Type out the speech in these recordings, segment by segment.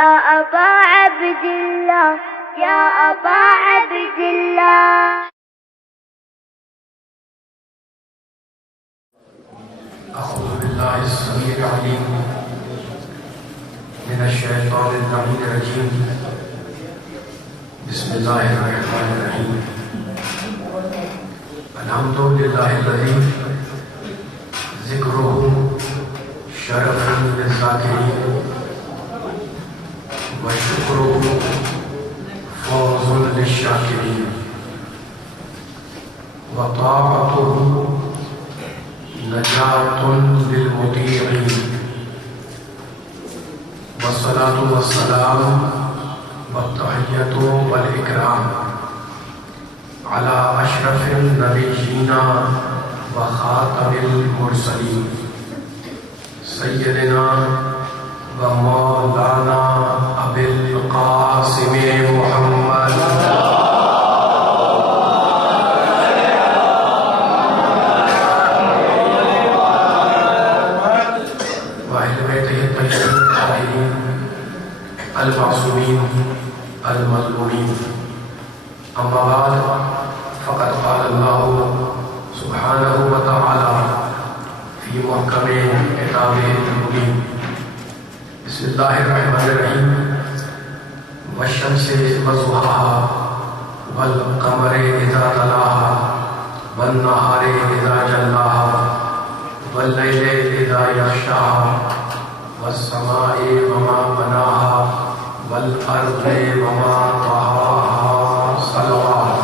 يا أبا عبد الله يا أبا عبد الله. أعوذ بالله السميع العليم من الشيطان اللعين الرجيم. بسم الله الرحمن الرحيم. الحمد لله الذي ذكره شرف للذاكرين وشكره فوز للشاكرين وطاعته نجاة للمطيعين والصلاة والسلام والتحية والإكرام على أشرف النبيين وخاتم المرسلين سيدنا ومولانا أبي القاسم محمد المعصومين المظلومين. أما بعد فقد قال الله سبحانه وتعالى في محكم كتابه المبين. بسم الله الرحمن الرحيم. والشمس وضحاها والقمر إذا تلاها والنهار إذا جلاها والليل إذا يغشاها والسماء وما بناها والأرض وما طحاها. صلوات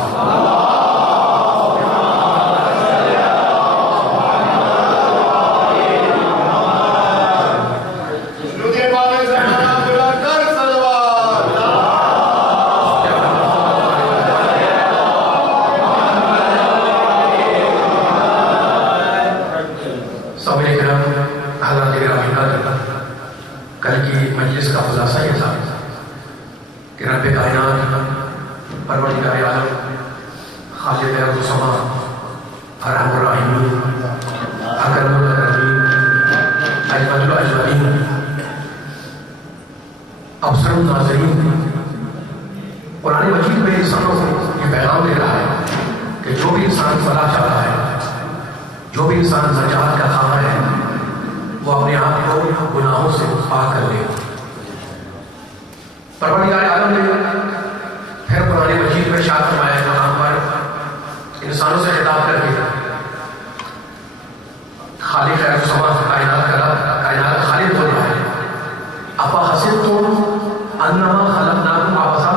کل کی مجلس کا خلاصہ یہ تھا کہ رب کائنات پروردگار عالم خالق ارض و سما ارحم الراحمین اکرم الاکرمین اجود الاجودین ابصر الناظرین قرآن مجید میں انسانوں کو یہ پیغام دے رہا ہے کہ جو بھی انسان فلاح چاہتا ہے، جو بھی انسان نجات کا خواہاں ہے، وہ اپنے آپ کو گناہوں سے پاک کر لے. پروردگار عالم نے پھر قرآن مجید میں ارشاد فرمایا ہے مقام پر انسانوں سے خطاب کر کے خالق ارض و سما کائنات کائنات خالق بول رہا ہے. افحسبتم انما خلقناکم عبثا،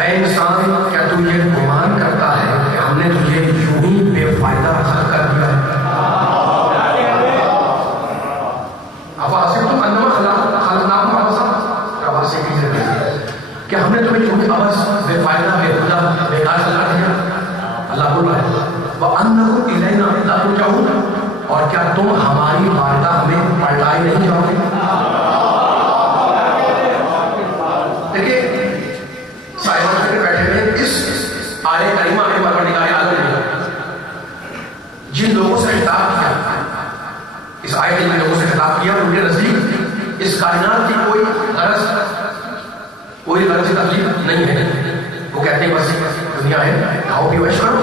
اے انسان کیا تو یہ گمان کرتا ہے کہ ہم نے تجھے یوں ہی بے فائدہ خلق کر دیا ہے؟ کہ ہم نے تمہیں کیوں عبث بے فائدہ بے خدا بیکار چلا دیا؟ اللہ بول رہا ہے وَأَنَّكُمْ إِلَيْنَا لَا تُرْجَعُونَ، اور کیا تم ہماری بارگاہ میں پلٹائے نہیں جاؤ گے؟ دیکھیے صاحبان سے بیٹھے ہوئے اس آیت کریمہ میں پروردگار عالم نے جن لوگوں سے خطاب کیا، اس آیت میں لوگوں سے خطاب کیا، ان کے نزدیک اس کائنات کی کوئی غرض تکلیف نہیں ہے. وہ کہتے ہیں بس دنیا ہے، کھاؤ پیو عیش کرو.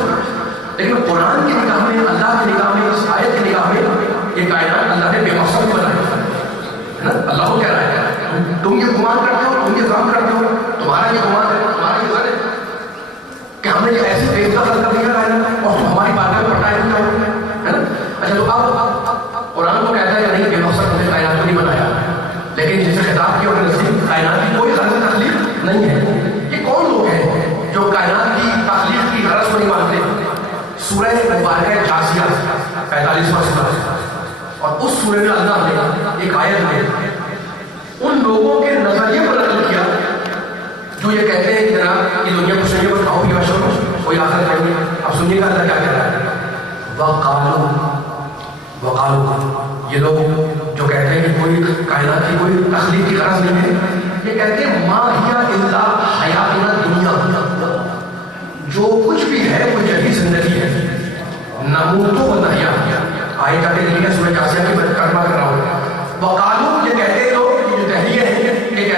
لیکن قرآن کی نگاہ میں، اللہ کی نگاہ میں، اس آیت کی نگاہ میں یہ کائنات اللہ نے بے مقصد بنائی ہے نا. اللہ کو کہہ رہا ہے تم یہ گمان کرتے ہو، تم یہ کام کرتے ہو، تمہارا یہ گمان ہے، تمہارا یہ غلط ہے کہ ہم نے یہ ایسی بے دخل کر دیا ہے اور تم ہماری بارگاہ میں پلٹائے نہیں جاؤ گے. اچھا تو اب قرآن کو کہتا ہے کہ نہیں بے مقصد ہم نے کائنات کو نہیں بنایا، لیکن جس سے خطاب کیا انہوں نے کائنات کی کوئی غرض تکلیف نہیں ہے. یہ کون لوگ ہیں جو کائنات کی تخلیق کی غرض کو نہیں مانتے؟ سورہ مبارکہ جاسیہ 45واں سورہ، اور اس سورہ میں اللہ نے ایک آیت میں ان لوگوں کے نظریے پر نقل کیا جو یہ کہتے ہیں کہ جناب یہ دنیا کچھ نہیں ہے، بس کھاؤ پیو عیش کرو، کوئی آخرت نہیں ہے. اب سنیے گا اللہ کیا کہہ رہا ہے. وقالوا یہ لوگ جو کہتے ہیں کہ کوئی کائنات کی کوئی تخلیق کی غرض نہیں ہے، یہ کہتے ہیں ما ہی الا حیاتنا دنیا، جو کچھ بھی ہے وہ یہی زندگی ہے، نموت و نحیا. آئے کہتے ہیں سورہ جاسیہ کی میں ترجمہ کر رہا ہوں. وقالوا یہ کہتے ہیں لوگ، یہ جو تحلیل ہے، یہ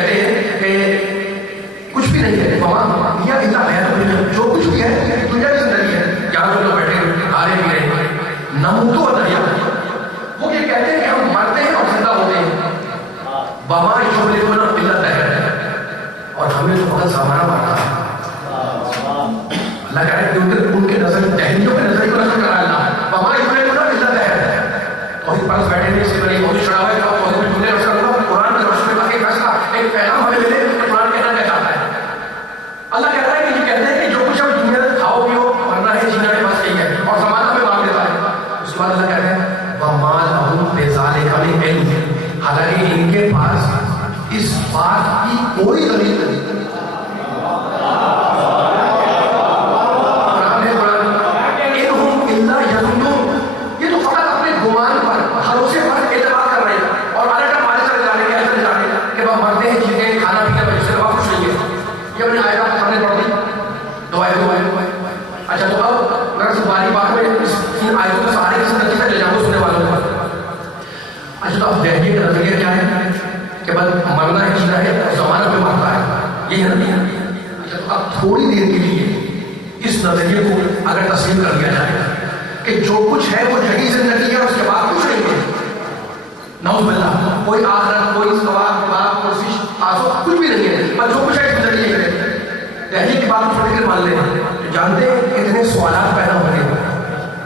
اتنا حیات دنیا جو کچھ بھی ہے دنیا کی زندگی ہے. یہاں جو لوگ بیٹھے کھا رہے پی رہے نموتو دریا وہ یہ کہتے ہیں کہ ہم مرتے ہیں اور زندہ ہوتے ہیں. بما یشرکون الا دہر اور ہمیں تو فقط زمانہ مارتا ہے. اللہ کہہ رہے ہیں ان کے نظر دہریوں کے نظر کو نظر کرا اللہ بما یشرکون الا دہر. اور پاس بیٹھے ہوئے سے بڑی بہت چڑھا ہے اور بہت جملے رسول اللہ قرآن کے روشنی میں ایک فیصلہ ایک پیغام ہمیں ملے کہ قرآن کہنا کیا چاہتا ہے. اللہ کہتا ہے کہ یہ کہتے ہیں کہ جو کچھ اب دنیا میں کھاؤ پیو مرنا ہے جینا ہے بس یہی ہے اور زمانہ میں مانگ دیتا ہے. اس کے بعد اللہ کہتا ہے وما لهم بذلک من علم حالانکہ ان کے پاس اس بات کی کوئی دلیل نہیں. تھوڑی دیر کے لیے اس نظریے کو اگر تسلیم کر دیا جائے کہ جو کچھ ہے وہ جگی زندگی ہے اس کے بعد کچھ نہیں ہے. نعوذ باللہ کوئی آخرت کوئی ثواب باپ کوشش آسو کچھ بھی نہیں ہے پر جو کچھ ہے زندگی ہے. دہلی کی بات چھوڑ کر مان لیں تو جانتے ہیں کتنے سوالات پیدا ہو رہے ہیں.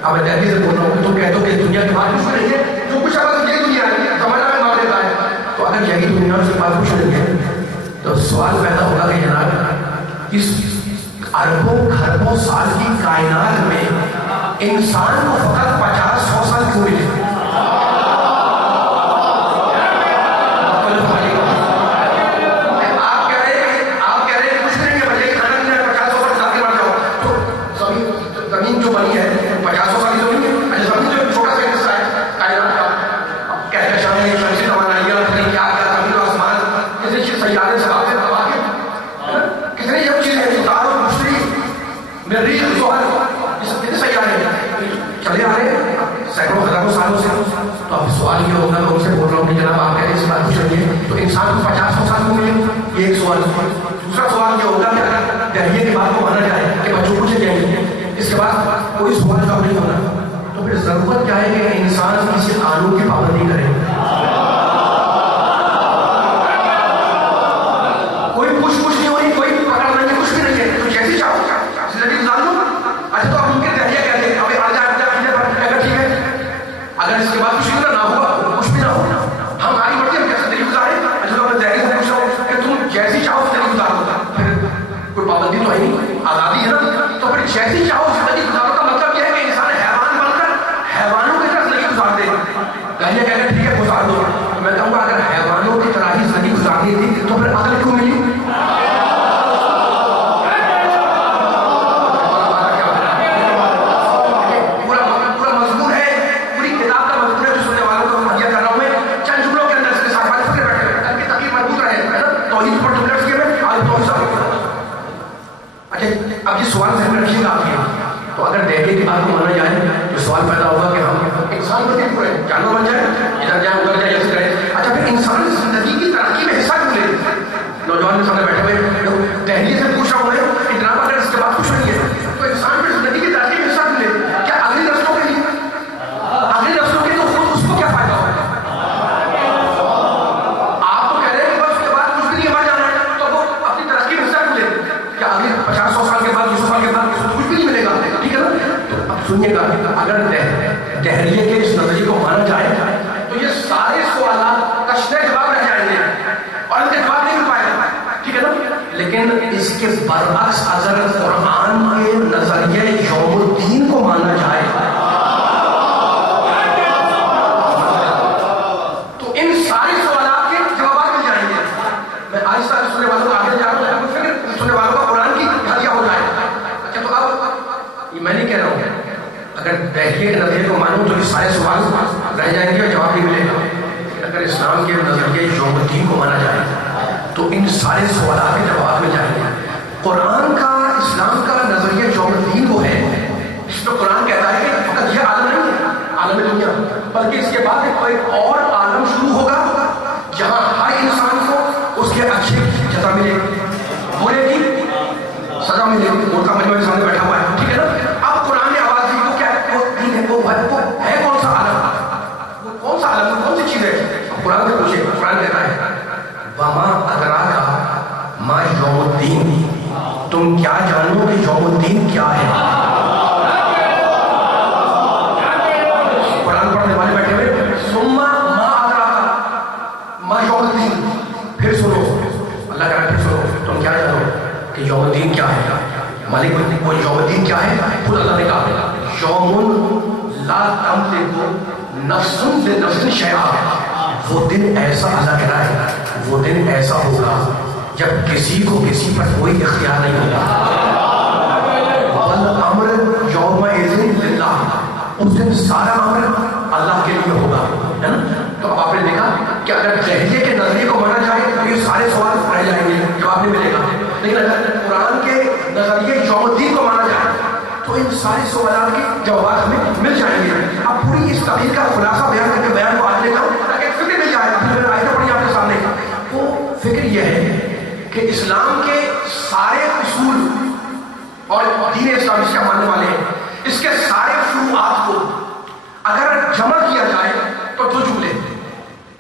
اب میں دہلی سے بول رہا ہوں کہ تم کہتے ہو کہ دنیا کے بعد کچھ نہیں ہے جو کچھ اگر یہی دنیا ہے زمانہ میں مان لیتا ہے تو اگر یہی دنیا سے بعد کچھ نہیں ہے تو سوال پیدا ہوگا کہ جناب اس اربوں خربوں سال کی کائنات میں انسان کو فقط 50-100 سال کیوں ملے؟ آپ کہہ رہے ہیں کچھ نہیں ہے بجے کھانا نہیں ہے 50-100 سال کے مر جاؤ تو زمین جو بنی ہے 50-100 سال کی زمین ہے زمین جو چھوٹا سا حصہ ہے کائنات کا کہکشاں ہے شمسی توانائیاں کیا کیا زمین و آسمان کسی چیز سیارے سے واقع کتنے یہ چیزیں مریخ زحل یہ سب کتنے سیارے ہیں چلے آ رہے ہیں سینکڑوں ہزاروں سالوں سے. تو اب سوال یہ ہوگا میں ان سے بول رہا ہوں کہ جناب آپ کہتے ہیں اس بات کو چلیے تو انسان کو 50-100 سال کو ملے یہ ایک سوال. دوسرا سوال یہ ہوگا کہ اگر دہلیے کی بات کو مانا جائے کہ بچوں کو چلیں گے اس کے بعد کوئی سوال جواب نہیں ہونا تو پھر ضرورت کیا ہے کہ انسان کسی قانون کی پابندی کرے. کوئی کچھ نہیں ہونی کوئی پکڑ نہیں کچھ بھی نہیں ہے تو جیسی چاہو زندگی گزار لو. اچھا تو اب ان کے دہلیہ کہتے ہیں ابھی آج ٹھیک ہے اگر اس کے بعد کچھ نہ ہوا کچھ بھی نہ ہو ہم آگے بڑھتے ہیں کیسے زندگی گزارے. اچھا تو اگر دہلی سے پوچھ رہا ہوں کہ تم جیسی چاہو زندگی گزارو پھر کوئی پابندی تو ہے نہیں آزادی ہے نا تو پھر جیسی چاہو زندگی گزارو کا مطلب یہ ہے کہ انسان حیوان بن کر حیوانوں کی طرح زندگی گزارتے ہیں. دہلیہ کہتے ہیں ٹھیک ہے گزار دو. میں کہوں گا اگر حیوانوں کی طرح ہی زندگی گزارنی تھی تو پھر عقل کیوں ملی؟ اب یہ سوال ذہن میں رکھیے گا آپ کے تو اگر دہلی کی بات کو مانا جائے تو سوال پیدا ہوگا کہ ہم انسان بن کے پورے جانور بن جائیں ادھر جائیں ادھر جائیں ایسے کریں. اچھا پھر انسان زندگی کی ترقی میں حصہ کیوں لے؟ نوجوان کے سامنے بیٹھے ہوئے دہلی سے پوچھ رہا ہوں میں کہ جناب اگر اس کے بعد کچھ نہیں ہے تو انسان پھر زندگی کی ترقی میں حصہ کیوں لے؟ کیا اگلی نسلوں کے لیے اگلی نسلوں کے تو خود اس کو کیا فائدہ ہوگا؟ آپ تو کہہ رہے ہیں کہ بس اس کے بعد کچھ بھی نہیں مر جانا ہے تو وہ اپنی ترقی میں حصہ کیوں لے؟ کیا اگلی 50-100 سال کے بعد 200 سال کے بعد کچھ بھی نہیں ملے گا؟ ٹھیک ہے نا. تو اب سنیے گا اگر دہلیے کے اس نظریے کو مانا جائے تو یہ سارے سوالات کشتے جواب رہ جائیں گے اور ان کے جواب نہیں مل پائے گا. ٹھیک ہے نا. لیکن اس کے برعکس اگر قرآن کے نظریے یوم الدین کو مانا جائے تو ان سارے سوالات کے جوابات مل جائیں گے. میں آہستہ سننے والوں کو آگے جا رہا ہوں سننے والوں کا قرآن کی ہدیہ ہو جائے. اچھا تو اب میں نہیں کہہ رہا ہوں اگر دہلیے کے نظریے کو مانوں تو یہ سارے سوال رہ جائیں گے اور جواب نہیں ملے گا. اگر اسلام کے نظریے یوم الدین کو مانا جائے تو ان سارے سوالات کے جواب مل جائیں گے. قرآن کا اسلام کا نظریہ یوم الدین وہ ہے جس میں قرآن کہتا ہے کہ فقط یہ عالم نہیں ہے عالم دنیا بلکہ اس کے بعد کوئی اور عالم شروع ہوگا جہاں ہر انسان کو اس کے اچھے جزا ملے برے کی سزا ملے گی، ووٹ کا مجمع کے سامنے بیٹھا ہوا ہے، ٹھیک ہے نا. اب قرآن نے آواز دی تو کیا ہے کون سا عالم، کون سا عالم، کون سی چیز ہے؟ اب قرآن سے پوچھے، قرآن کہتا ہے وما ادراک ما یوم الدین، تم کیا جانو کہ یوم الدین کیا ہے؟ قرآن پڑھنے والے بیٹھے ہوئے، ثم ما ادراک ما یوم الدین، پھر سنو اللہ کہہ رہا ہے پھر سنو تم کیا جانو کہ یوم الدین کیا ہے؟ مالک وہ یوم الدین کیا ہے؟ خود اللہ نے کہا یوم لا تملک نفس لنفس شیئا، وہ دن ایسا، اللہ کہہ رہا ہے وہ دن ایسا ہوگا جب کسی کو کسی پر کوئی اختیار نہیں ہوگا. والامر یومئذ للہ، اس دن سارا امر اللہ کے لیے ہوگا، ہے نا. تو اب آپ نے دیکھا کہ اگر جہلیے کے نظریے کو مانا جائے تو یہ سارے سوال رہ جائیں گے، جواب نہیں ملے گا. لیکن اگر قرآن کے نظریے یوم الدین کو مانا جائے تو ان سارے سوالات کے جوابات ہمیں مل جائیں گے. اب پوری اس تقریر کا خلاصہ بیان کر کے بیان کو آج لے جاؤں تاکہ ایک فکر مل جائے. ابھی میں نے آیتیں پڑھی آپ کے سامنے، وہ فکر یہ ہے کہ اسلام کے سارے اصول اور دین اسلام اس کے ماننے والے ہیں، اس کے سارے فروعات کو اگر جمع کیا جائے تو دو جملے.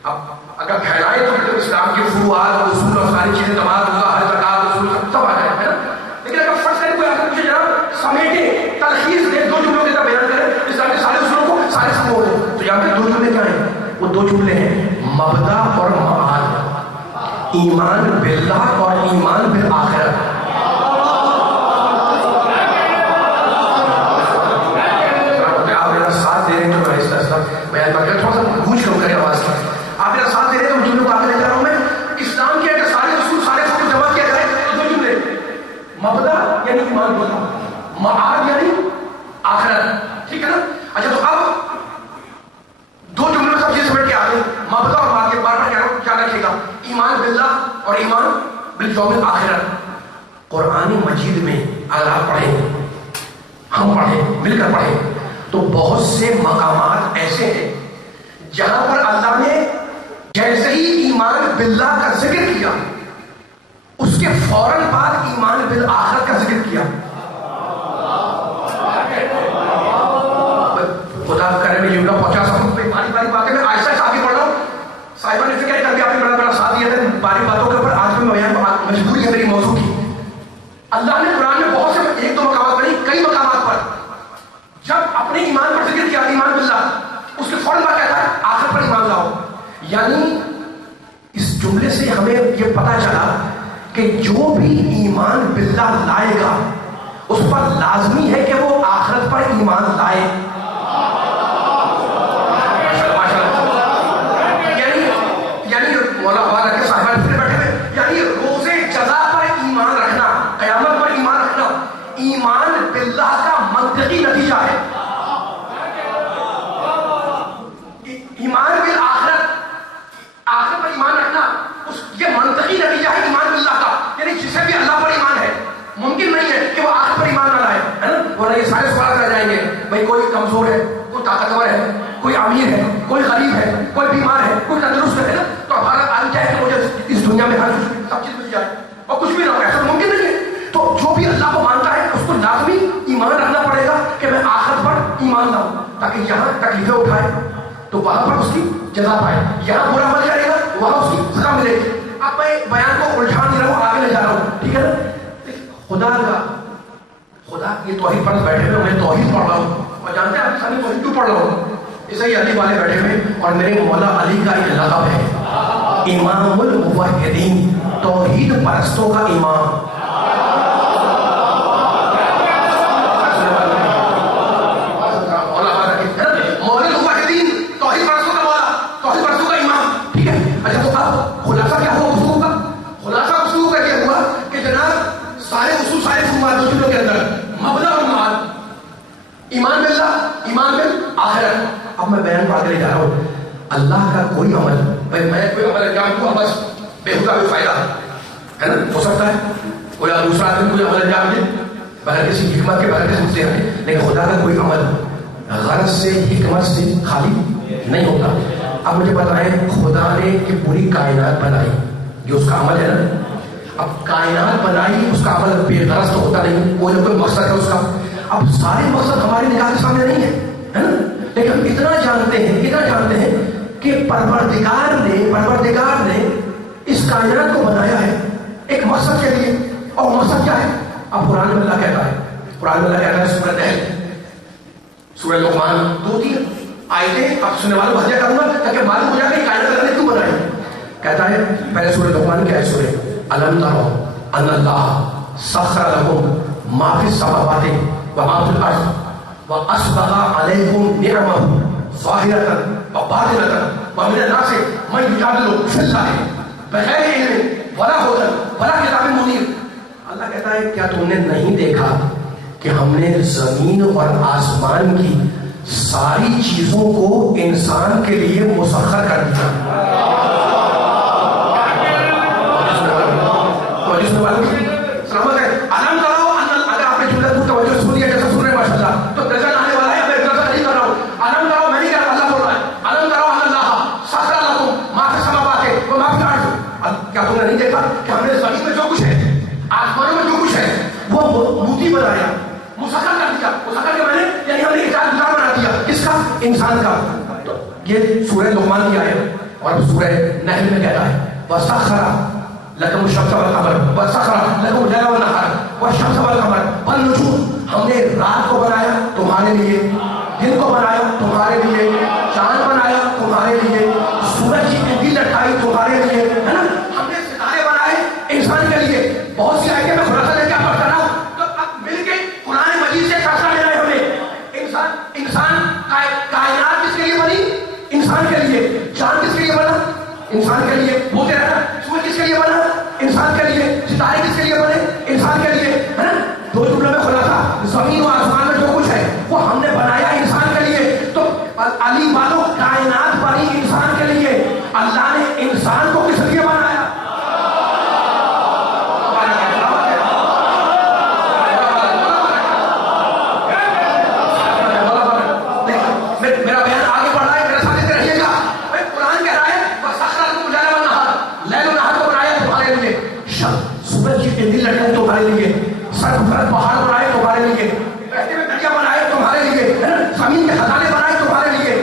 اب اگر پھیلائے تو اسلام کے فروعات اصول اور ساری چیزیں تمام ہوگا، ہر زکات اصول سب آ جائے، ہے نا. لیکن اگر فرض کریں کوئی آدمی مجھے جناب سمیٹے تلخیص دے، دو جملوں کے ساتھ بیان کرے اسلام کے سارے اصولوں کو، سارے سمجھ دے، تو یہاں پہ دو جملے کیا ہیں؟ وہ دو جملے ہیں مبدا اور معاد، ایمان باللہ اور ایمان بالآخرت. آپ میرا ساتھ دے رہے ہیں تو میں اس طرح بیان کر کے تھوڑا سا گونج کم کریں آواز کی. آپ میرا ساتھ دے رہے ہیں تو جملوں کو آگے لے جا رہا ہوں میں. اسلام کے اگر سارے اصول سارے کو جمع کیا جائے تو دو جملے، مبدا یعنی ایمان باللہ، معاد یعنی آخرت، ٹھیک ہے نا. اچھا تو اب دو جملوں سب چیز سمجھ کے آ گئی، مبدا اور معاد کے بار بار کیا رکھے گا؟ ایمان باللہ اور ایمان بالیوم الآخرت. قرآن مجید میں اگر آپ پڑھیں، ہم پڑھیں، مل کر پڑھیں، تو بہت سے مقامات ایسے ہیں جہاں پر اللہ نے جیسے ہی ایمان باللہ کا ذکر کیا اس کے فوراً بعد ایمان بالآخرت کا ذکر کیا. خدا کرے میں یوں نہ پہنچا سکوں پہ باری باری باتیں میں آہستہ سے آگے بڑھ رہا ہوں. صاحبہ نے فکر کر کے آپ نے بڑا ساتھ دیا تھا باری باتوں کے اوپر. آج میں بیان مجبوری ہے میری موضوع کی. اللہ نے قرآن میں بہت سے ایک دو مقامات پر نہیں کئی مقامات پر جب اپنے ایمان پر ذکر کیا ایمان باللہ، اس کے فوراً بعد کہتا ہے آخر پر ایمان لاؤ. یعنی اس جملے سے ہمیں یہ پتا چلا کہ جو بھی ایمان باللہ لائے گا اس پر لازمی ہے کہ وہ آخرت پر ایمان لائے. یعنی مولا ہوا رکھے صاحبہ نے بیٹھے ہوئے، یعنی روزے جزا پر ایمان رکھنا، قیامت پر ایمان رکھنا ایمان باللہ کا منطقی نتیجہ ہے. ایمان بالآخرت، آخرت پر ایمان رکھنا یہ منطقی نتیجہ ہے ایمان باللہ کا. یعنی جسے بھی اللہ پر ایمان ہے ممکن نہیں ہے کہ وہ آخرت پر ایمان نہ لائے، ہے نا. ورنہ یہ سارے سوال رہ جائیں گے، بھائی کوئی کمزور ہے، کوئی طاقتور ہے، کوئی امیر ہے، کوئی غریب ہے، کوئی بیمار ہے، کوئی تندرست ہے نا. تو ہمارا عالم چاہے کہ مجھے اس دنیا میں ہر سب چیز مل جائے اور کچھ بھی نہ ہو، ایسا ممکن نہیں ہے. تو جو بھی اللہ کو مانتا ہے اس کو لازمی ایمان رکھنا پڑے گا کہ میں آخرت پر ایمان لاؤں تاکہ یہاں تکلیفیں اٹھائے تو وہاں پر اس کی جزا پائے، یہاں برا عمل کرے گا وہاں اس کی سزا ملے گی. اب میں بیان کو الجھا نہیں رہا ہوں، آگے لے جا رہا ہوں، ٹھیک ہے نا. خدا یہ توحید پر بیٹھے ہوئے میں توحید پڑھ رہا ہوں اور جانتے ہیں آپ سارے توحید کیوں پڑھ رہا ہوں؟ اسے ہی علی والے بیٹھے ہوئے اور میرے مولا علی کا ایک لقب ہے امام الموحدین، توحید پرستوں کا امام. اب میں بیان پڑھ کے لے جا رہا ہوں. اللہ کا کوئی عمل، بھائی میں کوئی عمل انجام دوں بس بےہودہ کوئی فائدہ ہے نا، ہو سکتا ہے کوئی دوسرا آدمی کوئی عمل انجام دے بغیر کسی حکمت کے بغیر کسی سے ہٹے، لیکن خدا کا کوئی عمل غرض سے حکمت سے خالی نہیں ہوتا. اب مجھے بتائیں خدا نے کہ پوری کائنات بنائی، یہ اس کا عمل ہے نا. اب کائنات بنائی اس کا عمل بے غرض تو ہوتا نہیں, کوئی نہ کوئی مقصد ہے اس کا. اب سارے مقصد ہماری نگاہ کے سامنے نہیں ہے نا, لیکن ہم اتنا جانتے ہیں کہ پروردگار نے اس کائنات کو بنایا ہے ایک مقصد کے لیے. اور مقصد کیا ہے؟ اب قرآن میں اللہ کہتا ہے سورہ نحل, سورہ لقمان, 2-3 آیتیں آپ سننے والوں کو ہدیہ کروں گا تاکہ معلوم ہو جائے کہ کائنات اللہ نے کیوں بنائی. کہتا ہے پہلے سورہ لقمان کیا ہے, سورہ الم تروا ان اللہ سخر لکم ما فی السماوات و ما فی الارض واسبغ علیکم نعمہ ظاہرۃ و باطنۃ ومن الناس من یجادل فی اللہ بغیر علم ولا ہدی ولا کتاب منیر. اللہ کہتا ہے کیا تم نے نہیں دیکھا کہ ہم نے زمین اور آسمان کی ساری چیزوں کو انسان کے لیے مسخر کر دیا. سلامت ہے. علم کرو اگر آپ نے جملہ کو توجہ سن لیا جیسا سن رہے ہیں ماشاء اللہ تو نظر آنے والا ہے. میں نظر نہیں کر رہا ہوں. علم کرو, میں نہیں کہہ رہا, اللہ بول رہا ہے. علم کرو ان اللہ سخر لکم ما فی السماوات و ما فی الارض. کیا تم نے نہیں دیکھا کہ ہم نے زمین میں جو کچھ ہے, آسمانوں میں جو کچھ ہے, وہ موتی بنایا, مسخر کر دیا. مسخر کے معنی یعنی ہم نے ایجاد گزار بنا دیا. کس کا؟ انسان کا. یہ سورہ لقمان کی آیت. اور سورہ نحل میں کہتا ہے وَسَخَّرَ لَكُمُ الشَّمْسَ وَالْقَمَرَ وَسَخَّرَ لَكُمُ اللَّيْلَ وَالنَّهَارَ وَالشَّمْسَ وَالْقَمَرَ وَالنُّجُومَ. ہم نے رات کو بنایا تمہارے لیے, دن کو بنایا تمہارے لیے, چاند بنایا تمہارے لیے, سورج کی ٹوٹی لٹکائی تمہارے لیے, ہے نا. ہم نے ستارے بنائے انسان کے لیے. بہت سی آیتیں میں خلاصہ لے کے آپ پڑھتا رہا ہوں. تو اب مل کے قرآن مجید سے فیصلہ لینا ہے ہمیں. انسان کائنات کس کے لیے بنی؟ انسان کے لیے. چاند کس کے لیے بنا؟ انسان کے لیے. بولتے رہنا. سورج کس کے لیے بنا؟ انسان کے لیے. ستارے کس کے لیے بنے؟ انسان کے لیے, ہے نا. دو جملوں میں خلاصہ, زمین و آسمان میں جو کچھ ہے وہ ہم نے بنایا انسان کے لیے. تو علی والوں کائنات بنی انسان کے لیے. اللہ نے انسان کو کس لیے بنایا؟ میرا بیان آگے بڑھ رہا ہے, میرے ساتھ دیتے رہیے گا. قرآن کہہ رہا ہے وَسَخَّرَ لَكُمُ اللَّيْلَ وَالنَّهَارَ, لیل و نہار کو بنایا تمہارے لیے. سورج کی ٹنڈی لٹکائی تمہارے لیے, سر پہاڑ بنائے تمہارے لیے, راستے میں دریا بنائے تمہارے لیے, زمین کے خزانے بنائے تمہارے لیے,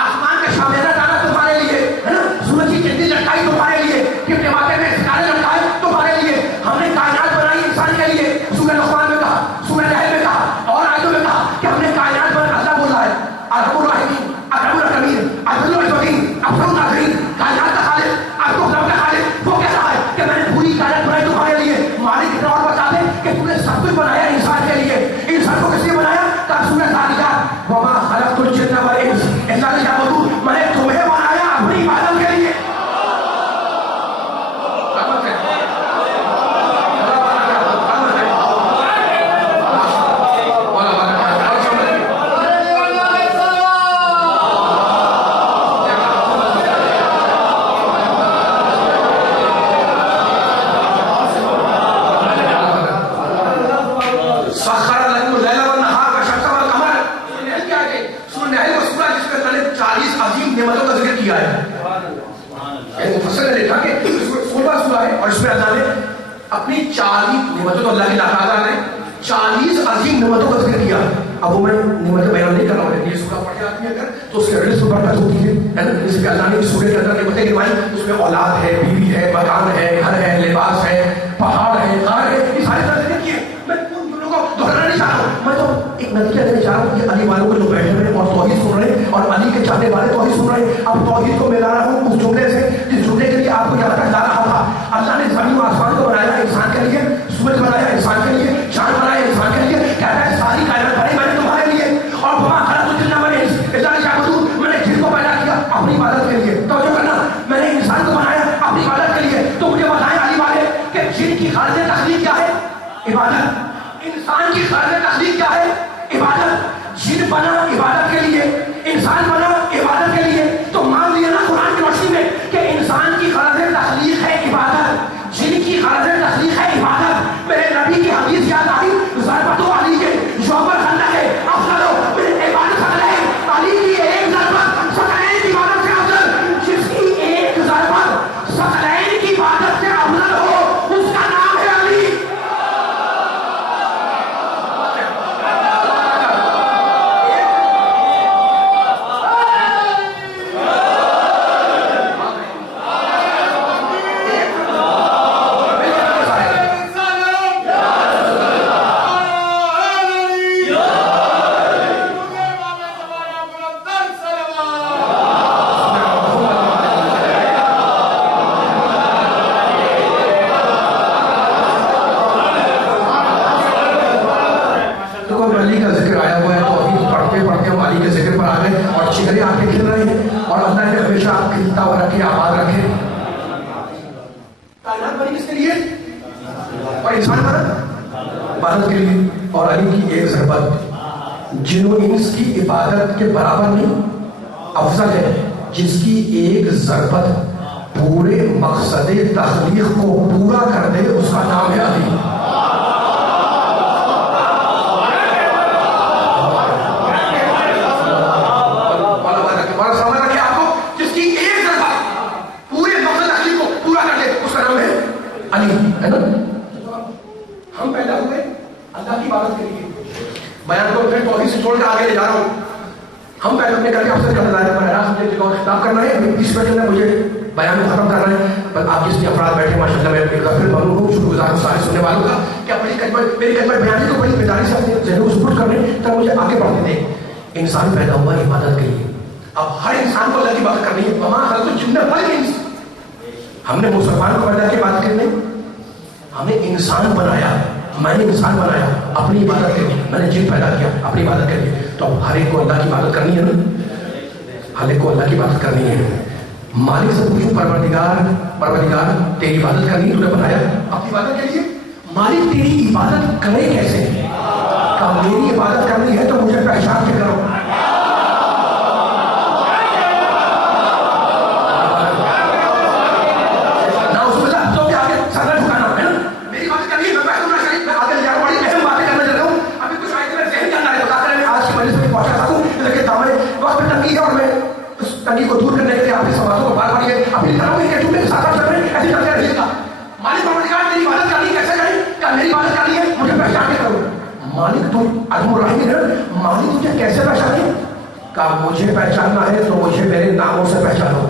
آسمان کا شامیانہ ڈالا تمہارے لیے, ہے نا. سورج کی ٹنڈی لٹکائی تمہارے لیے, کہ ٹماٹر میں ستارے لٹکائے تمہارے لیے. ہم نے کائنات بنائی انسان کے لیے. سورہ لقمان میں کہا, سورہ نحل میں کہا, اور آیتوں میں کہا کہ ہم نے کائنات بنائی. اللہ بول رہا ہے ارحم الراحمین, اکرم الاکرمین, افضل الافضلین, افضل الناظرین, کائنات کا خالق, آپ کو خلق کا خالق, وہ کہہ رہا ہے کہ میں نے پوری کائنات بنائی تمہارے لیے. مالک اتنا اور بتا دے کہ تم نے سب کچھ بنایا انسان کے لیے. انسان کو کس لیے بنایا؟ کہا سورہ ذارiyات وما خلقت الجن والانس الا ليعبدون. میں نے تمہیں بنایا اپنی عبادت کے لیے. اپنی 40 نعمتوں, تو اللہ کی لاقادات ہے, 40 عظیم نعمتوں کا ذکر کیا. اب وہ میں نعمتیں بیان نہیں کر رہا ہوں. یہ سورہ پڑھ کے آدمی اگر تو اس کے رزق برکت ہوتی ہے, جیسے کہ اللہ نے اس سورہ کے اندر نعمتیں گنوائی. اس میں اولاد ہے, بیوی ہے, مکان ہے, گھر ہے, لباس ہے, پہاڑ ہے, غار ہے, یہ سارے ذکر کیے. میں ان دونوں کو دہرانا نہیں چاہ رہا ہوں. میں تو ایک نتیجہ دینا چاہ رہا ہوں کہ علی والوں کو جو بیٹھے ہوئے اور توحید سن رہے ہیں اور علی کے چاہنے والے توحید سن رہے ہیں. اب توحید کو ملا رہا ہوں اس جملے سے جس جملے کے لیے آپ کو یہاں تک جا رہا تھا. اللہ نے زمین و آسمان کو بنایا انسان کے لیے, سورج بنایا انسان کے لیے, چاند بنایا انسان کے لیے. کہتا ہے ساری کائنات بنائی میں نے تمہارے لیے. اور وما خلقت الجن والانس الا ليعبدون, میں نے جن کو پیدا کیا اپنی عبادت کے لیے. توجہ کرنا, میں نے انسان کو بنایا اپنی عبادت کے لیے. تو مجھے بتائیں علی والے کہ جن کی غرض تخلیق کیا ہے؟ عبادت. انسان کی غرض تخلیق کیا ہے؟ عبادت. جن بنا عبادت کے لیے, انسان بنا عبادت کے لیے. تو مان لیا نا قرآن کی روشنی میں کہ انسان کی غرض تخلیق ہے عبادت, جن کی غرض تخلیق ہے عبادت. میرے نبی کی حدیث یاد آئی, ضربت علی کے یوم الخندق ہے افضل من عبادت ثقلین. علی کی ایک ضربت ثقلین کی عبادت سے افضل. جس کی ایک ضربت ثقلین کی عبادت سے افضل ہو اس کا کے لیے اور انسان بنا عبادت کے لیے. اور علی کی ایک ضربت جن و انس کی عبادت کے برابر نہیں افضل ہے, جس کی ایک ضربت پورے مقصد تخلیق کو پورا کر دے, اس کا نام ہے علی. ہم پیدا ہوئے اللہ کی عبادت کے لیے. بیان کو پھر توحید سے چھوڑ کے آگے لے جا رہا ہوں. ہم پیدا ہونے کر کے آپ سے کہنا ہے مجھے خطاب کرنا ہے, 20 منٹ میں مجھے بیان کو ختم کرنا ہے. پر آپ جس کے افراد بیٹھے ماشاء اللہ میں ایک دفعہ ممنون ہوں شکر گزار ہوں سارے سننے والوں کا کہ اپنی میری کلمہ بیانی کو بڑی بیداری سے اپنے ذہن کو سپورٹ کرنے تب مجھے آگے بڑھنے دیں. انسان پیدا ہوا عبادت کے لیے. اب ہر انسان کو اللہ کی عبادت کرنی ہے. وما خلقت الجن والانس. ہم نے مسلمان کو پیدا کی عبادت کرنی, ہمیں انسان بنایا, میں نے انسان بنایا اپنی عبادت کے لیے, میں نے جن پیدا کیا اپنی عبادت کے لیے. تو اب ہر ایک کو اللہ کی عبادت کرنی ہے نا, ہر ایک کو اللہ کی عبادت کرنی ہے. مالک سے پوچھوں پروردگار تیری عبادت کرنی ہے, تو نے بنایا اپنی عبادت کے لیے. مالک تیری عبادت کرے کیسے؟ کہ میری عبادت کرنی ہے تو مجھے پہچان کے کرو. کو دور کرنے کے لیے اپنی سوالوں کو بار بار یہ اپنی طرف کے جملے کے ساتھ چل رہے ہیں, ایسے کرتے رہیے گا. مالک پروردگار تیری عبادت کرنی کیسے کریں؟ کیا میری عبادت کرنی ہے مجھے پہچان کے کرو. مالک تو ارحم الراحمین ہے, مالک تجھے کیسے پہچانے؟ کہ مجھے پہچاننا ہے تو مجھے میرے ناموں سے پہچانو.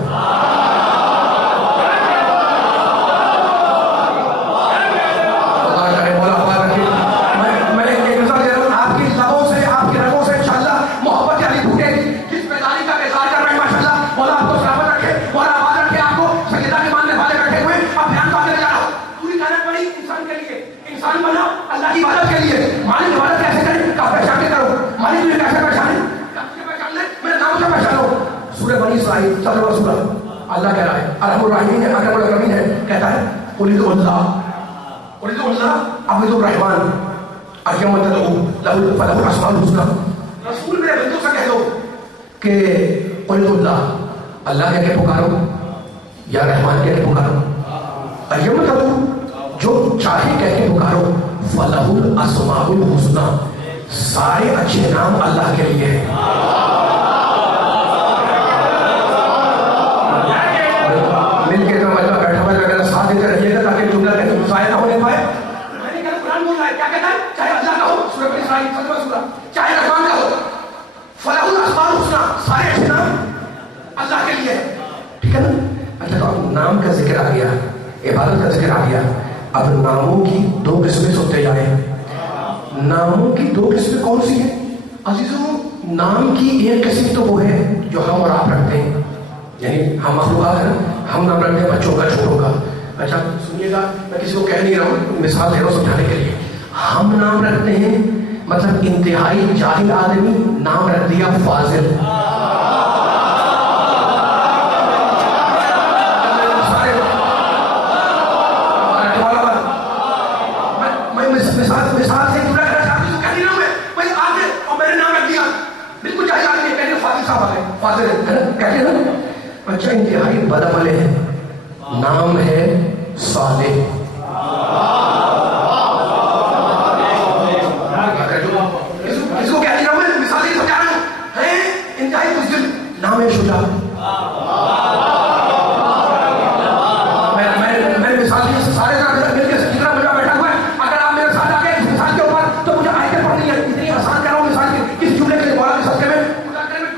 اللہ کہہ رہا ہے ارحم الراحمین ہے, اکرم الاکرمین ہے, کہتا ہے قل ادعوا اللہ اعبدوا الرحمن ایما تدعوا لہ الاسماء الحسنى. رسول میرے بندوں سے کہہ دو کہ قل ادعوا اللہ, اللہ کہہ کے پکارو یا رحمان کہہ کے پکارو, ایما تدعوا جو چاہے کہہ کے پکارو, فلہ الاسماء الحسنى سارے اچھے نام اللہ کے لیے ہیں. مل کے بیٹھا ہوا وغیرہ ساتھ دیتے رہیے گا تاکہ جملہ کہیں ضائع نہ ہونے پائے. میں نے کہا قرآن بول رہا ہے, کیا کہتا ہے؟ چاہے اللہ کا ہو سورہ بنی اسرائیل 17واں سورہ, چاہے رحمان کا ہو, فلاح الاسماء الحسنى سارے اچھے نام اللہ کے لیے. ٹھیک ہے نا. اچھا تو اب نام کا ذکر آ گیا, عبادت کا ذکر آ گیا. اب ناموں کی 2 قسمیں سنتے جائیں. ناموں کی 2 قسمیں کون سی ہیں عزیزوں؟ نام کی ایک قسم تو وہ ہے جو ہم اور آپ رکھتے ہیں, یعنی ہم مخلوقات ہیں, ہم نام رکھتے ہیں بچوں کا چھوٹوں کا. اچھا سنیے گا, میں کسی کو کہہ نہیں رہا ہوں, مثال دے رہا ہوں سمجھانے کے لیے. ہم نام رکھتے ہیں مطلب انتہائی جاہل آدمی نام رکھ دیا فاضل. مثال سے جڑا کرنا چاہتی ہوں, کہہ نہیں رہا ہوں میں بھائی آگے اور میں نے نام رکھ دیا بالکل جاہل آدمی, کہتے ہیں فاضل صاحب آ گئے, فاضل ہے نا, کہتے ہیں نا. اچھا انتہائی بدعمل ہے, نام ہے صالح. اس کو کہہ رہا ہوں میں, مثال سے سمجھا رہا ہوں, ہے انتہائی بزدل, نام ہے شجاع. میں مثال سے سارے مل کے جتنا مجھے بیٹھا ہوا ہے, اگر آپ میرے ساتھ آ گئے اس مثال کے اوپر تو مجھے آیتیں پڑھنی ہے. اتنی آسان کر رہا ہوں مثال کی, کس جملے کے مولا کے صدقے میں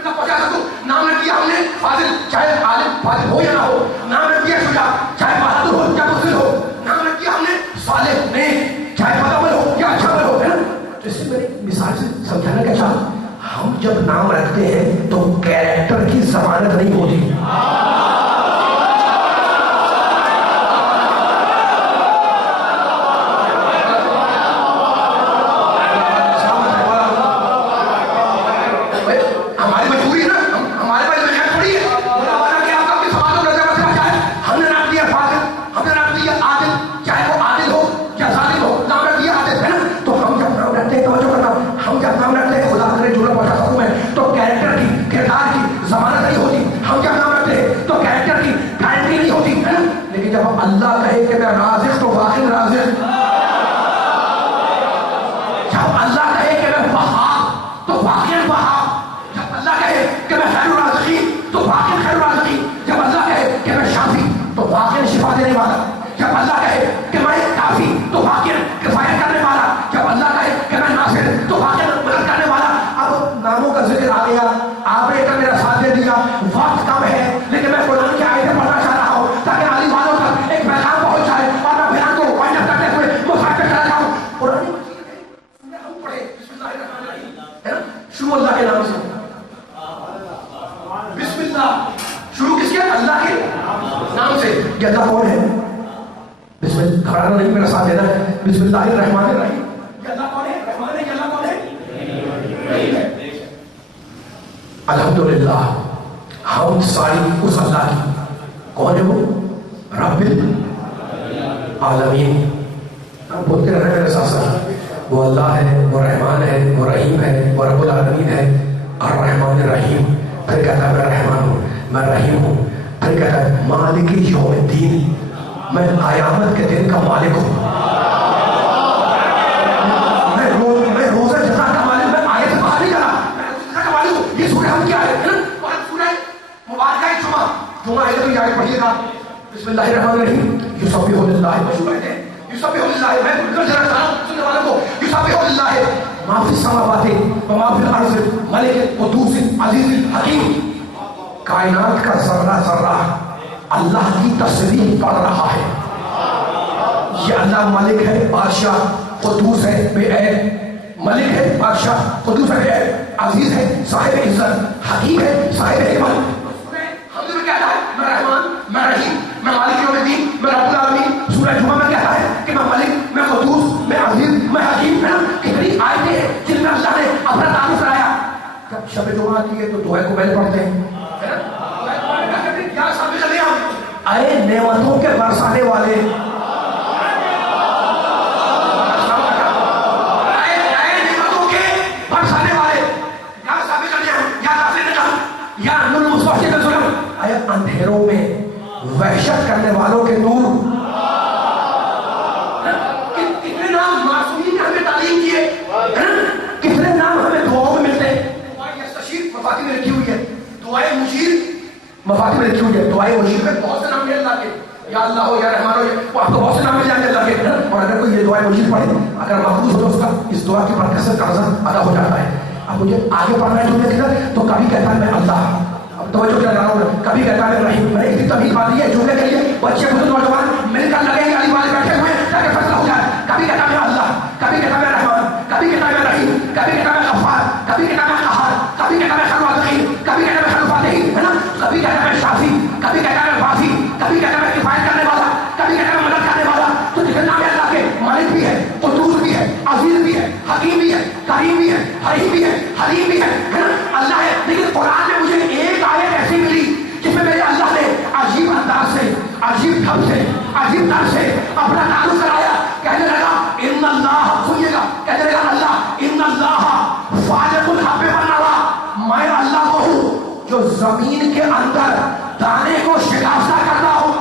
پہنچا سکوں. نام رکھ دیا ہم نے فاضل, چاہے عالم فاضل ہو یا نہ ہو. نام رکھ دیا شجاع, چاہے بہادر ہو یا بزدل ہو. نام رکھ دیا ہم نے صالح, نہیں چاہے بدعمل ہو یا اچھا عمل ہو, ہے نا. تو اس سے میری مثال سے سمجھانا کیا چاہا, ہم جب نام رکھتے ہیں تو کیریکٹر کی ضمانت نہیں ہوتی. ہماری مجبوری ہے نا, ہمارے پاس محنت پڑی ہے, کہ آپ اپنی سماعتوں رکھا گھبرانا نہیں, میرا ساتھ دینا ہے. بسم اللہ الرحمن الرحیم. یہ اللہ کون ہے؟ رحمان ہے. یہ اللہ کون ہے؟ رحیم ہے. الحمدللہ, ہم ساری اس اللہ کی. کون ہے وہ؟ رب العالمین. آپ بولتے رہے میرے ساتھ ساتھ. وہ اللہ ہے, وہ رحمان ہے, وہ رحیم ہے, وہ رب العالمین ہے, الرحمن الرحیم. پھر کہتا ہے میں رحمان ہوں, میں رحیم ہوں. پھر کہتا ہے مالک یوم الدین, میں قیامت کے دن کا مالک ہوں. میں روزہ جزا کا مالک, میں آیت سے باہر نہیں جا رہا, میں روزہ جزا کا مالک ہوں. یہ سورہ ہم کیا ہے؟ سورہ مبارکہ جمعہ. جمعہ ہے تو یہ آیت پڑھیے گا. بسم اللہ الرحمن الرحیم. یسبح للہ, مشہور ہے یسبح للہ. میں بالکل ذرا سننے والوں کو یسبح للہ ما فی السماوات و ما فی الارض ملک قدوس عزیز حکیم. کائنات کا ذرہ ذرہ اللہ کی تسبیح پڑھ رہا ہے. یہ اللہ ملک ہے, بادشاہ, قدوس ہے, بے عیب. ملک ہے, بادشاہ, قدوس ہے, بے عیب, عزیز ہے, صاحب عزت, حکیم ہے, صاحب حکمت. ہم نے کہتا ہے میں رحمان, میں رحیم, میں مالک یوم الدین, میں رب العالمین. سورہ جمعہ میں کہتا ہے کہ میں ملک, میں قدوس, میں عزیز, میں حکیم. کتنی آیتیں ہیں جن میں اللہ نے اپنا تعارف کرایا. جب شب جمعہ آتی ہے تو دعائیں کو پہلے پڑھتے ہیں. اے نعمتوں کے برسانے والے, اندھیروں میں وحشت کرنے والوں کے نور. کتنے نام معصومین نے ہمیں تعلیم کیے, کتنے نام ہمیں دعاؤں میں ملتے ہیں. مفاتیح میں رکھی ہوئی ہے, دعائیں مشیر مفاتیح میں رکھی ہوئی ہے. دعائیں مشیر میں بہت سے نام ہیں اللہ کے, یا اللہ ہو, یا رحمان ہو, وہ آپ کو بہت سے نام مل جائیں گے اللہ کے. اور اگر کوئی یہ دعائیں مشیر پڑھے, اگر محفوظ ہو تو اس کا اس دعا کی برکت سے قرض ادا ہو جاتا ہے. اب مجھے آگے پڑھنا ہے جملے کے اندر, تو کبھی کہتا ہے میں اللہ, توجہ کیا رہا ہوں, کبھی کہتا ہے رحیم. میں نے اتنی تبلیغ بات ہے جملے کے لیے بچے بزرگ نوجوان مل کر لگے ہیں, علی والے بیٹھے ہوئے تاکہ فیصلہ ہو جائے. کبھی کہتا ہے اللہ, کبھی کہتا ہے رحمان, کبھی کہتا ہے رحیم, کبھی کہتا ہے غفار, کبھی کہتا ہے قہار, کبھی کہتا ہے خیر الرحیم, کبھی کہتا ہے خیر الفاتحین, ہے نا. کبھی کہتا ہے شافی, کبھی کہتا ہے وافی, کبھی کہتا ہے کفایت کرنے والا, کبھی کہتا ہے مدد کرنے والا. تو جتنے نام ہے اللہ کے, مالک بھی ہے, قدوس بھی ہے, عزیز بھی ہے, حکیم بھی ہے, کریم بھی ہے, حلیم بھی ہے, حلیم بھی ہے نا. اللہ ہے. لیکن قرآن میں مجھے ایک آیت ایسی ملی جس میں میرے اللہ نے عجیب انداز سے, عجیب ڈھنگ سے, عجیب طرح سے اپنا تعارف کرایا. کہنے لگا ان اللہ, سنیے گا, کہنے لگا اللہ ان اللہ فالق الحب والنوى, میں اللہ وہ ہوں جو زمین کے اندر دانے کو شکافتہ کرتا ہوں.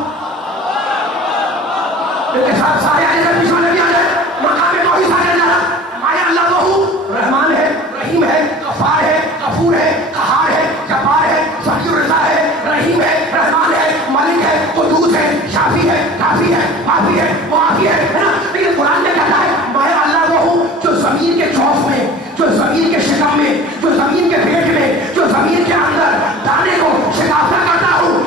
سارے آنے کا پیچھے بھی آ جائے, مقام میں کوئی سارے جانا. میں اللہ وہ ہوں, رحمان ہے, رحیم ہے, غفار ہے, غفور ہے, قہار ہے, جبار ہے, سخی الرضا ہے, رحیم ہے, رحمان ہے, مالک ہے, قدوس ہے, شافی ہے, کافی ہے, معافی ہے, معافی ہے نا. لیکن قرآن میں کہتا ہے میں اللہ وہ ہوں جو زمین کے چوف میں, جو زمین کے شکم میں, جو زمین کے پیٹ میں, جو زمین کے اندر دانے کو شکافتہ کرتا ہوں.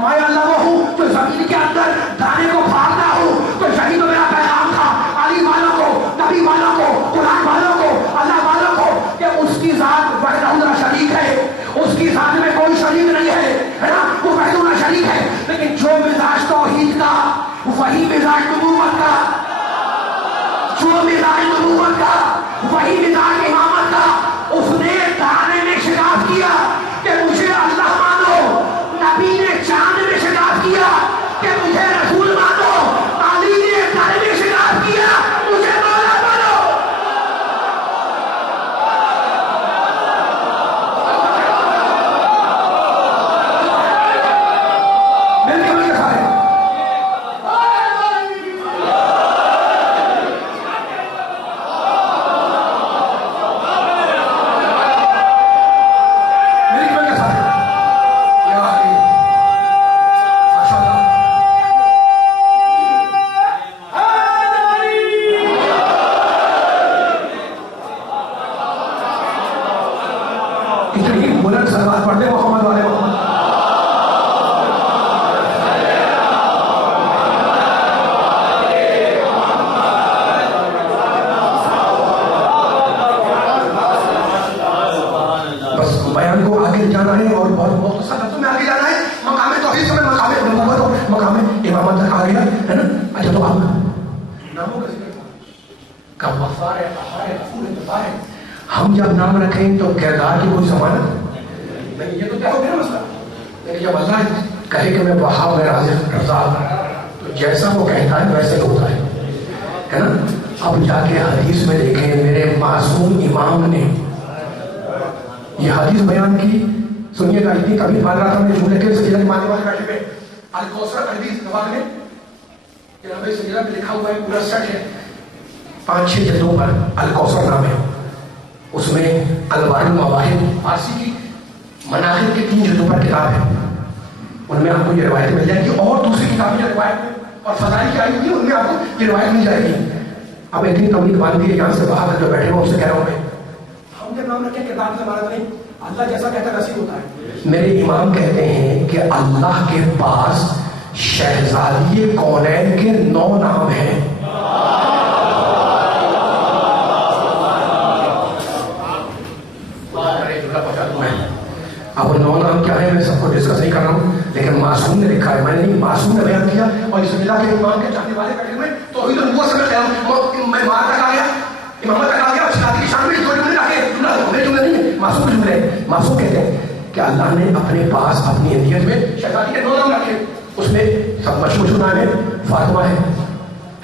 میں اللہ وہ ہوں جو زمین کے اندر دانے کو پھاڑتا ہوں. تو یہی تو میرا پیغام تھا علی والوں کو, نبی والوں کو, قرآن والوں کو, اللہ والوں کو, کہ اس کی ذات وحدہ لا شریک ہے, اس کی ذات میں کوئی شریک نہیں ہے نا. وہ وحدہ لا شریک ہے. لیکن جو مزاج توحید کا وہی مزاج نبوت کا, جو مزاج نبوت کا وہی مزاج امامت کا, اس نے دانے میں شکاف کیا کہ مجھے اللہ مانو. نبی نے چاند میں شکاف کیا کہ مجھے رسول مانو. علی نے دانے میں شکاف کیا مجھے مولا مانو. مل کے مجھے سارے کب غفار ہے، قہار ہے، غفور ہے، غفار ہے. ہم جب نام رکھیں تو کردار کی کوئی ضمانت نہیں، یہ تو کیا ہو گیا مسئلہ. لیکن جب اللہ کہے کہ میں وہاب میں رازق رزاق، تو جیسا وہ کہتا ہے ویسے ہوتا ہے نا. اب جا کے حدیث میں دیکھیں میرے معصوم امام نے یہ حدیث بیان کی. سنیے گا، اتنی کبھی پڑھ رہا تھا میں جملے کے سجدہ کے ماننے والے بیٹھے ہوئے الکوثر حدیث نواز میں جناب سجدہ پہ لکھا ہوا ہے، پورا سیٹ ہے 5-6 جلدوں پر الکوثر نام ہے. اس میں الوار المواہب فارسی کی مناقب کے 3 جلدوں پر کتاب ہے. ان میں آپ کو یہ روایت مل جائے گی، اور دوسری کتابیں جو روایت میں اور فضائل کی آئی تھی ان میں آپ کو یہ روایت مل جائے گی. اب اتنی تولیت باندھی ہے یہاں سے باہر جو بیٹھے ہو ان سے کہہ رہا ہوں میں، ہم جب نام رکھیں کردار سے ہمارا نہیں، اللہ جیسا کہتا ہے ویسے ہوتا ہے. میرے امام کہتے ہیں کہ اللہ کے پاس شہزادی کونین کے 9 نام ہیں. اب 9 نام کیا ہے میں سب کو ڈسکس نہیں کر رہا ہوں، لیکن معصوم نے لکھا ہے، میں نے نہیں، معصوم نے بیان کیا. اور اس اللہ کے امام کے چاہنے والے بیٹھے ہوئے توحید النبوت سے میں مار تک آ گیا، امامت تک آ گیا، شہادت کی شان میں جو جملے رکھے میرے جملے نہیں ہے، معصوم جملے. معصوم کہتے ہیں کہ اللہ نے اپنے پاس اپنی اہلیت میں شہزادی کے 9 نام رکھے. اس میں سب مشہور نام ہے، فاطمہ ہے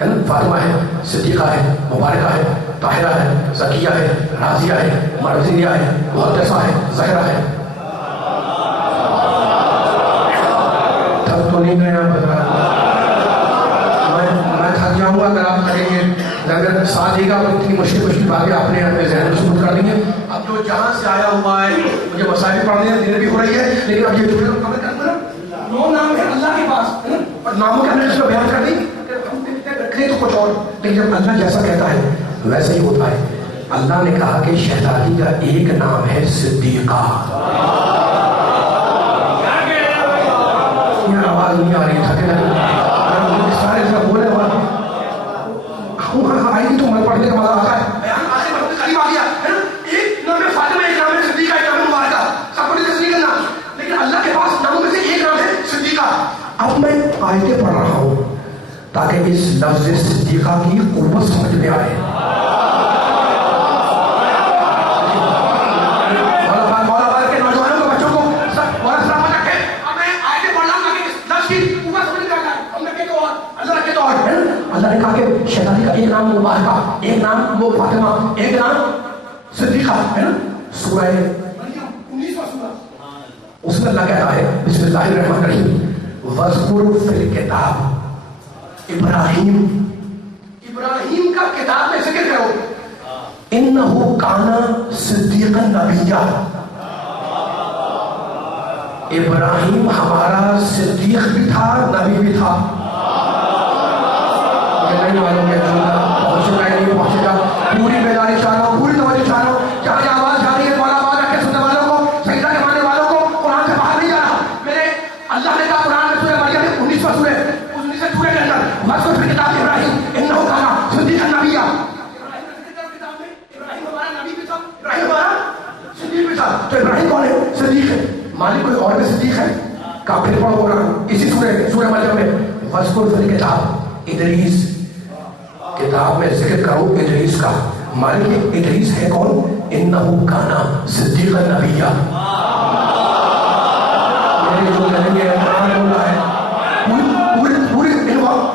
نا، فاطمہ ہے، صدیقہ ہے، مبارکہ ہے، طاہرہ ہے، زکیہ ہے، راضیہ ہے، مرضیہ ہے، مقدسہ ہے، زہرہ ہے. تب تو نہیں گیا میں تھک جاؤں گا اگر آپ کریں گے. اگر ساتھ دے گا تو اتنی مشکل باتیں آپ نے اپنے ذہن میں ثبوت کر دی ہیں. اب جو جہاں سے آیا ہوا ہے مجھے مسائل پڑھنے ہیں، دیر بھی ہو رہی ہے، لیکن اب یہ جو کمر کرنا 9 نام ہے اللہ کے پاس ہے نا، اور ناموں کے اندر اس کو بیان کر دی رکھنے تو کچھ اور. لیکن جب اللہ جیسا کہتا ہے ویسا ہی ہوتا ہے. اللہ نے کہا کہ شہزادی کا ایک نام ہے صدیقہ. یہ آواز نہیں آ رہی تھکے نہیں سارے سب بولے آئی تھی تو میں پڑھنے کا مزہ آتا ہے. بیان آخر وقت قریب آ گیا ہے نا. ایک نام ہے فاطمہ، ایک نام ہے صدیقہ، ایک نام ہے مبارکہ. سب کو ڈسکس نہیں کرنا، لیکن اللہ کے پاس ناموں میں سے ایک نام ہے صدیقہ. اب میں آیتیں پڑھ رہا ہوں تاکہ اس لفظ صدیقہ کی قوت سمجھ میں آئے. مولا کے نوجوانوں کو، بچوں کو سلامت رکھے. اب میں آیتیں پڑھ رہا ہوں تاکہ اس لفظ کی قوت سمجھ میں آئے. ہم رکھے تو اور اللہ رکھے تو اور. اللہ نے کہا کہ شہزادی کا ایک نام مبارکہ، ایک نام وہ فاطمہ، ایک نام صدیقہ ہے نا. سورہ مریم 19واں سورہ، اس میں اللہ کہتا ہے بسم اللہ الرحمن الرحیم وَاذْكُرْ فِي الْكِتَابِ ابراہیم. ابراہیم کا کتاب میں ذکر کرو. اِنَّهُ كَانَ صِدِّيقًا نَبِيًّا. ابراہیم ہمارا صدیق بھی تھا، نبی بھی تھا. نہیں معلوم ہے پہنچے گا نہیں پہنچے گا. پوری بیداری چاہ رہا ہوں، پوری توجہ چاہ رہا ہوں. جہاں یہ آواز جا رہی ہے مولا آواز رکھے سننے والوں کو، سجدہ کے ماننے والوں کو، قرآن سے باہر نہیں جا رہا. میرے اللہ نے کہا قرآن میں سورہ مریم 19واں سورہ، اس 19 سورہ کے اندر وَاذْكُرْ فِي الْكِتَابِ ابراہیم اِنَّهُ كَانَ صِدِّيقًا نَبِيًّا. ابراہیم ہمارا نبی بھی تھا، ابراہیم ہمارا صدیق بھی تھا. تو ابراہیم کون ہے؟ صدیق ہے. مالک کوئی اور بھی صدیق ہے؟ کافر پڑھو قرآن اسی سورہ مریم میں وَاذْكُرْ فِي الْكِتَابِ ادریس. کتاب میں ذکر کرو ادریس کا. مالک ادریس ہے کون؟ انہو کانا صدیقا نبیہ. میرے جو کہیں گے قرآن بولا ہے پوری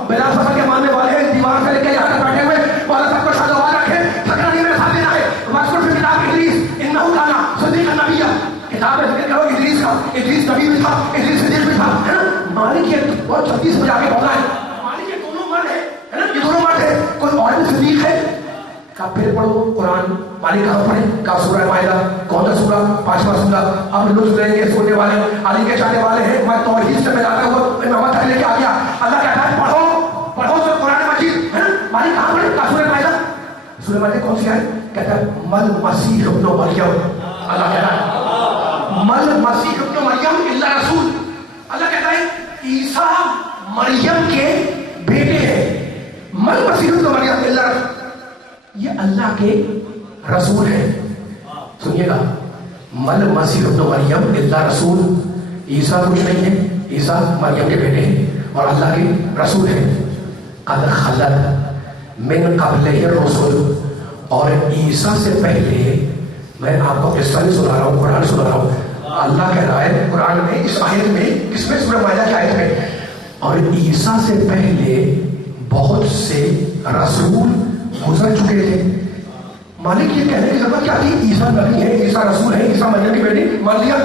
بلا فصل کے ماننے والے ہیں. دیوار سے لے کے یہاں تک بیٹھے ہوئے والا سب کو شاد آواز رکھے. تھکنا نہیں میرے ساتھ دینا ہے. وَاذْكُرْ فِي الْكِتَابِ ادریس انہو کانا صدیقا نبیہ. کتاب میں ذکر کرو ادریس کا. ادریس نبی بھی تھا، ادریس صدیق بھی تھا ہے نا. مالک یہ بہت 36 میں جا کے بولا ہے. مالک یہ دونوں مرد ہے نا، یہ دونوں مرد ہے. کوئی اور بھی صدیق ہے؟ کہا پھر پڑھو قرآن. مالک کہاں پڑھیں؟ کہا سورہ مائدہ. کون سا سورہ؟ 5واں سورہ. اب لطف لیں گے سننے والے، علی کے چاہنے والے ہیں. میں توحید سے ملاتا ہوا امامت تک لے کے آ گیا. اللہ کہتا ہے پڑھو سورہ قرآن مجید ہے نا. مالک کہاں پڑھیں؟ کہا سورہ مائدہ. سورہ مائدہ کون سی ہے؟ کہتا ہے مل مسیح ابن مریم. اللہ کہتا ہے مل مسیح ابن مریم الا رسول. اللہ کہتا ہے عیسیٰ مریم کے بیٹے ہیں. مل مسیح ابن مریم الا رسول. یہ اللہ کے رسول ہے. سنیے گا مل مسیح ابن مریم الا رسول. عیسیٰ کچھ نہیں ہے، عیسیٰ مریم کے بیٹے ہیں اور اللہ کے رسول ہیں. قد خلت من قبل الرسل، اور عیسیٰ سے پہلے، میں آپ کو قصہ نہیں سنا رہا ہوں، قرآن سنا رہا ہوں. اللہ کہہ رہا ہے قرآن میں اس آیت میں، کس میں؟ سورہ مائدہ کی آیت میں، اور عیسیٰ سے پہلے بہت سے رسول گزر چکے تھے. مالک یہ کہنے کی ضرورت کیا تھی؟ عیسیٰ نبی ہے، عیسیٰ رسول ہے، عیسیٰ مریم کی بیٹی، مان لیا.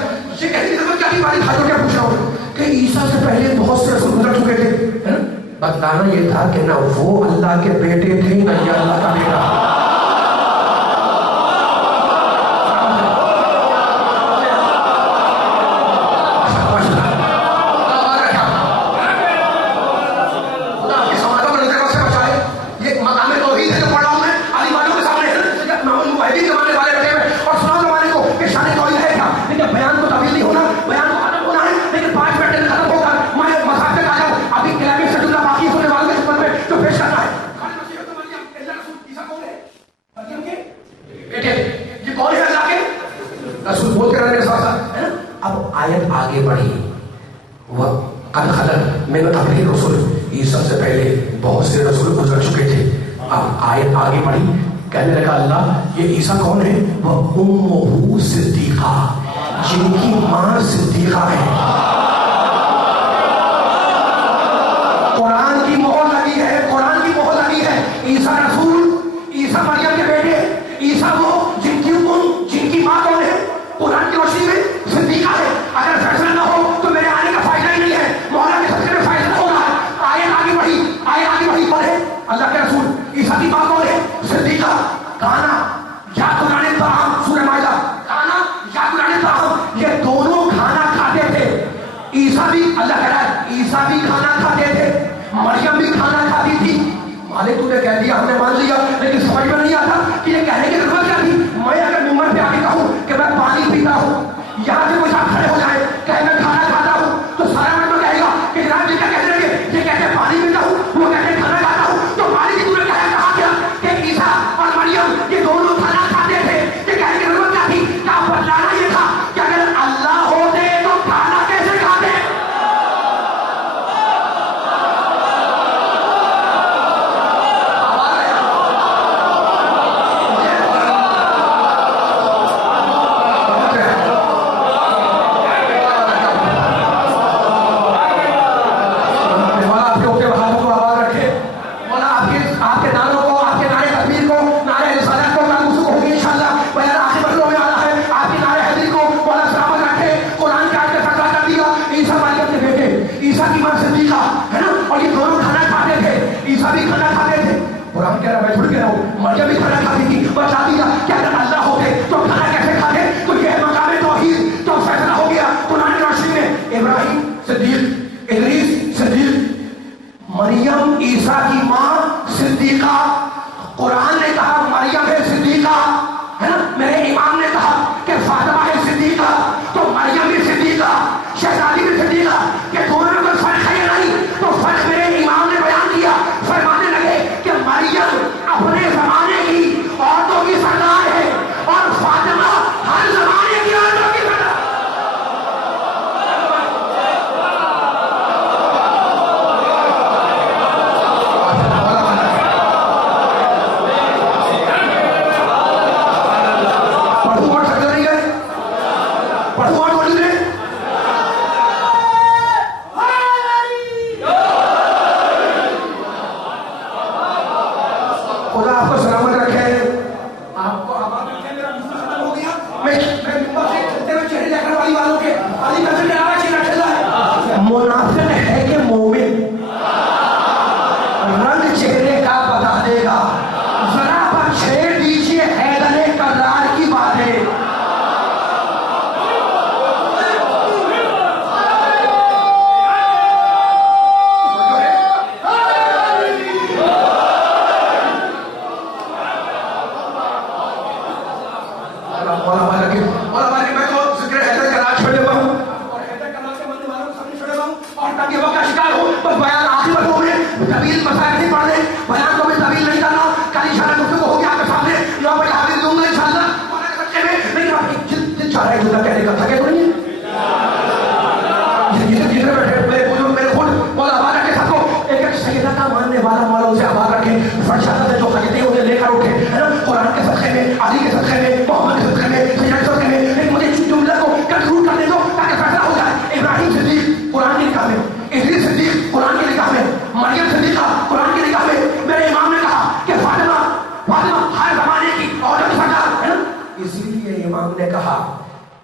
یہ کہنے کی ضرورت کیا تھی؟ مالک بھائیوں کیا پوچھ رہا ہوں کہ عیسیٰ سے پہلے بہت سے رسول گزر چکے تھے. بتانا یہ تھا کہ نہ وہ اللہ کے بیٹے تھے نہ یہ اللہ کا بیٹا. آگے بڑھی، وہ قد خلت من قبل الرسل، عیسیٰ سے پہلے بہت سے رسول گزر چکے تھے. اب آیت آگے بڑھی، کہنے لگا اللہ یہ عیسیٰ کون ہے؟ وہ امہ صدیقہ، جن کی ماں صدیقہ ہے. قرآن کی مہر لگی ہے، قرآن کی مہر لگی ہے. عیسیٰ رسول، عیسیٰ مریم کے بیٹے، عیسیٰ وہ جن کی جن کی ماں کون ہے؟ قرآن کی روشنی میں صدیقہ ہے. اگر فیصلہ نہ ہو تو میرے آنے کا فائدہ ہی نہیں ہے. مولا کے سلسلے میں فیصلہ ہو رہا ہے. آیت آگے بڑھی، آیت آگے بڑھی. پڑھے اللہ کے رسول عیسیٰ کی ماں کون ہے؟ صدیقہ. کانا یا قرآن طعام، سورہ مائدہ، کانا یا قرآن طعام، یہ دونوں کھانا کھاتے تھے. عیسیٰ بھی، اللہ کہہ رہا ہے عیسیٰ بھی کھانا کھاتے تھے، مریم بھی کھانا کھاتی تھی. مالک تو نے کہہ دیا، ہم نے مان لیا، لیکن سمجھ میں نہیں آتا کہ یہ کہنے کی ضرورت کیا تھی. میں اگر ممبر پہ آ کے کہوں کہ میں پانی پیتا ہوں، یہاں سے کچھ آپ کھڑے ہو جائے کہ میں کھانا کھاتا ہوں، تو سارا میں کہے گا کہ جناب جی کیا کہتے ہیں؟ یہ کہتے ہیں پانی پیتا ہوں، وہ کہتے ہیں کھانا کھاتا ہوں. تو مالک کی تمہیں کہا کیا کہ عیسیٰ اور مریم یہ دونوں کھانا کھاتے تھے؟ یہ کہنے کی ضرورت کیا تھی؟ کیا بتلانا یہ تھا کہ اگر اللہ ہوتے تو کھانا کیسے کھاتے؟ مریم بھی کھانا کھاتی تھی. بتا دیا کہ اگر اللہ ہوتے تو کھانا کیسے کھاتے؟ تو یہ مقام توحید. تو فیصلہ ہو گیا قرآن کی روشنی میں. ابراہیم صدیق، ادریس صدیق، مریم عیسیٰ کی ماں صدیقہ. قرآن نے کہا مریم ہے صدیقہ، ہے نا. میرے امام نے کہا کہ فاطمہ ہے صدیقہ، تو مریم بھی صدیقہ، شہزادی بھی صدیقہ. کہ دونوں میں کوئی فرق ہے یا نہیں؟ تو فرق میرے امام نے بیان کیا. فرمانے لگے کہ مریم اپنے زمانے کی عورتوں کی سردار ہے اور فاطمہ ہر زمانے کی عورتوں کی سردار. پڑھو اور سکتے نہیں گئے، پڑھو اور بولی رہے. خدا آپ کو سلامت رکھے، آپ کو آباد رکھے. میرا مسئلہ ختم ہو گیا. میں ممبر سے چلتے ہوئے چہرے دیکھنے والی والوں کے علی نظر میں آگا چینا چلا ہے. منافق ہے کہ مومن؟ رنگ چہرے کا بتا دے گا. ذرا پر چھیڑ دیجیے حیدر کرار کی باتیں.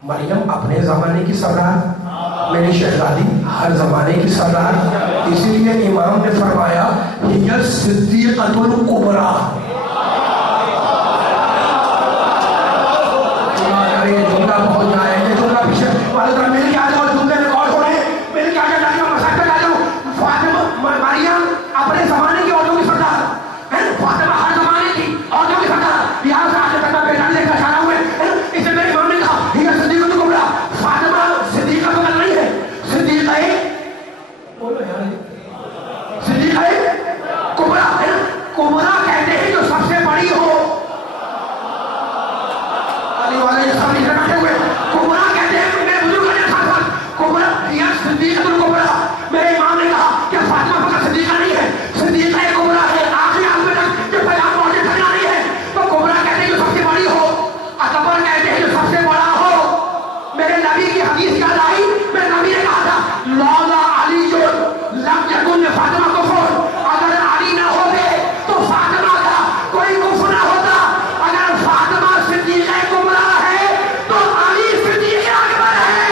مریم اپنے زمانے کی سردار، میری شہزادی ہر زمانے کی سردار، اسی لیے امام نے فرمایا ہی صدیقۃ الکبریٰ۔ یہ جملہ بہت جائے، یہ جملہ پیچھے والے طرح میرے کیا جاؤ جملے میں غور کریں، میرے کیا جاؤ مسائل پہ جاؤ۔ فاطمہ مریم اپنے زمانے کی عورتوں کی سردار، فاطمہ ہر زمانے کی عورتوں کی سردار، یہاں سے آگے تک بیٹا لے کر اشارہ ہوئے، اسے میرے امام نے کہا ہی صدیقۃ الکبریٰ۔ فاطمہ صدیقہ تو نہیں ہے، صدیقہ صدیقہ کبریٰ ہے نا، کبریٰ کہتے ہیں جو سب سے بڑی ہو، والے یہ سب نہیں بیٹھے ہوئے، کبریٰ کہتے ہیں میرے بزرگوں نے ساتھ ساتھ کبریٰ یا صدیقۃ الکبریٰ۔ میرے امام نے کہا کہ فاطمہ فقط صدیقہ نہیں ہے، صدیقہ کبریٰ ہے، آخری عالم تک جب پیغام پہنچے تھکنا نہیں ہے، تو کبریٰ کہتے ہیں جو سب سے بڑی ہو، اکبر کہتے ہیں جو سب سے بڑا ہو۔ میرے نبی کی حدیث یاد آئی، میرے نبی نے کہا تھا لولا علی لم یکن فاطمہ کفر، اگر علی نہ ہوتے تو فاطمہ کا کوئی کفر نہ ہوتا، اگر فاطمہ صدیقہ کبریٰ ہے تو علی صدیق اکبر ہے۔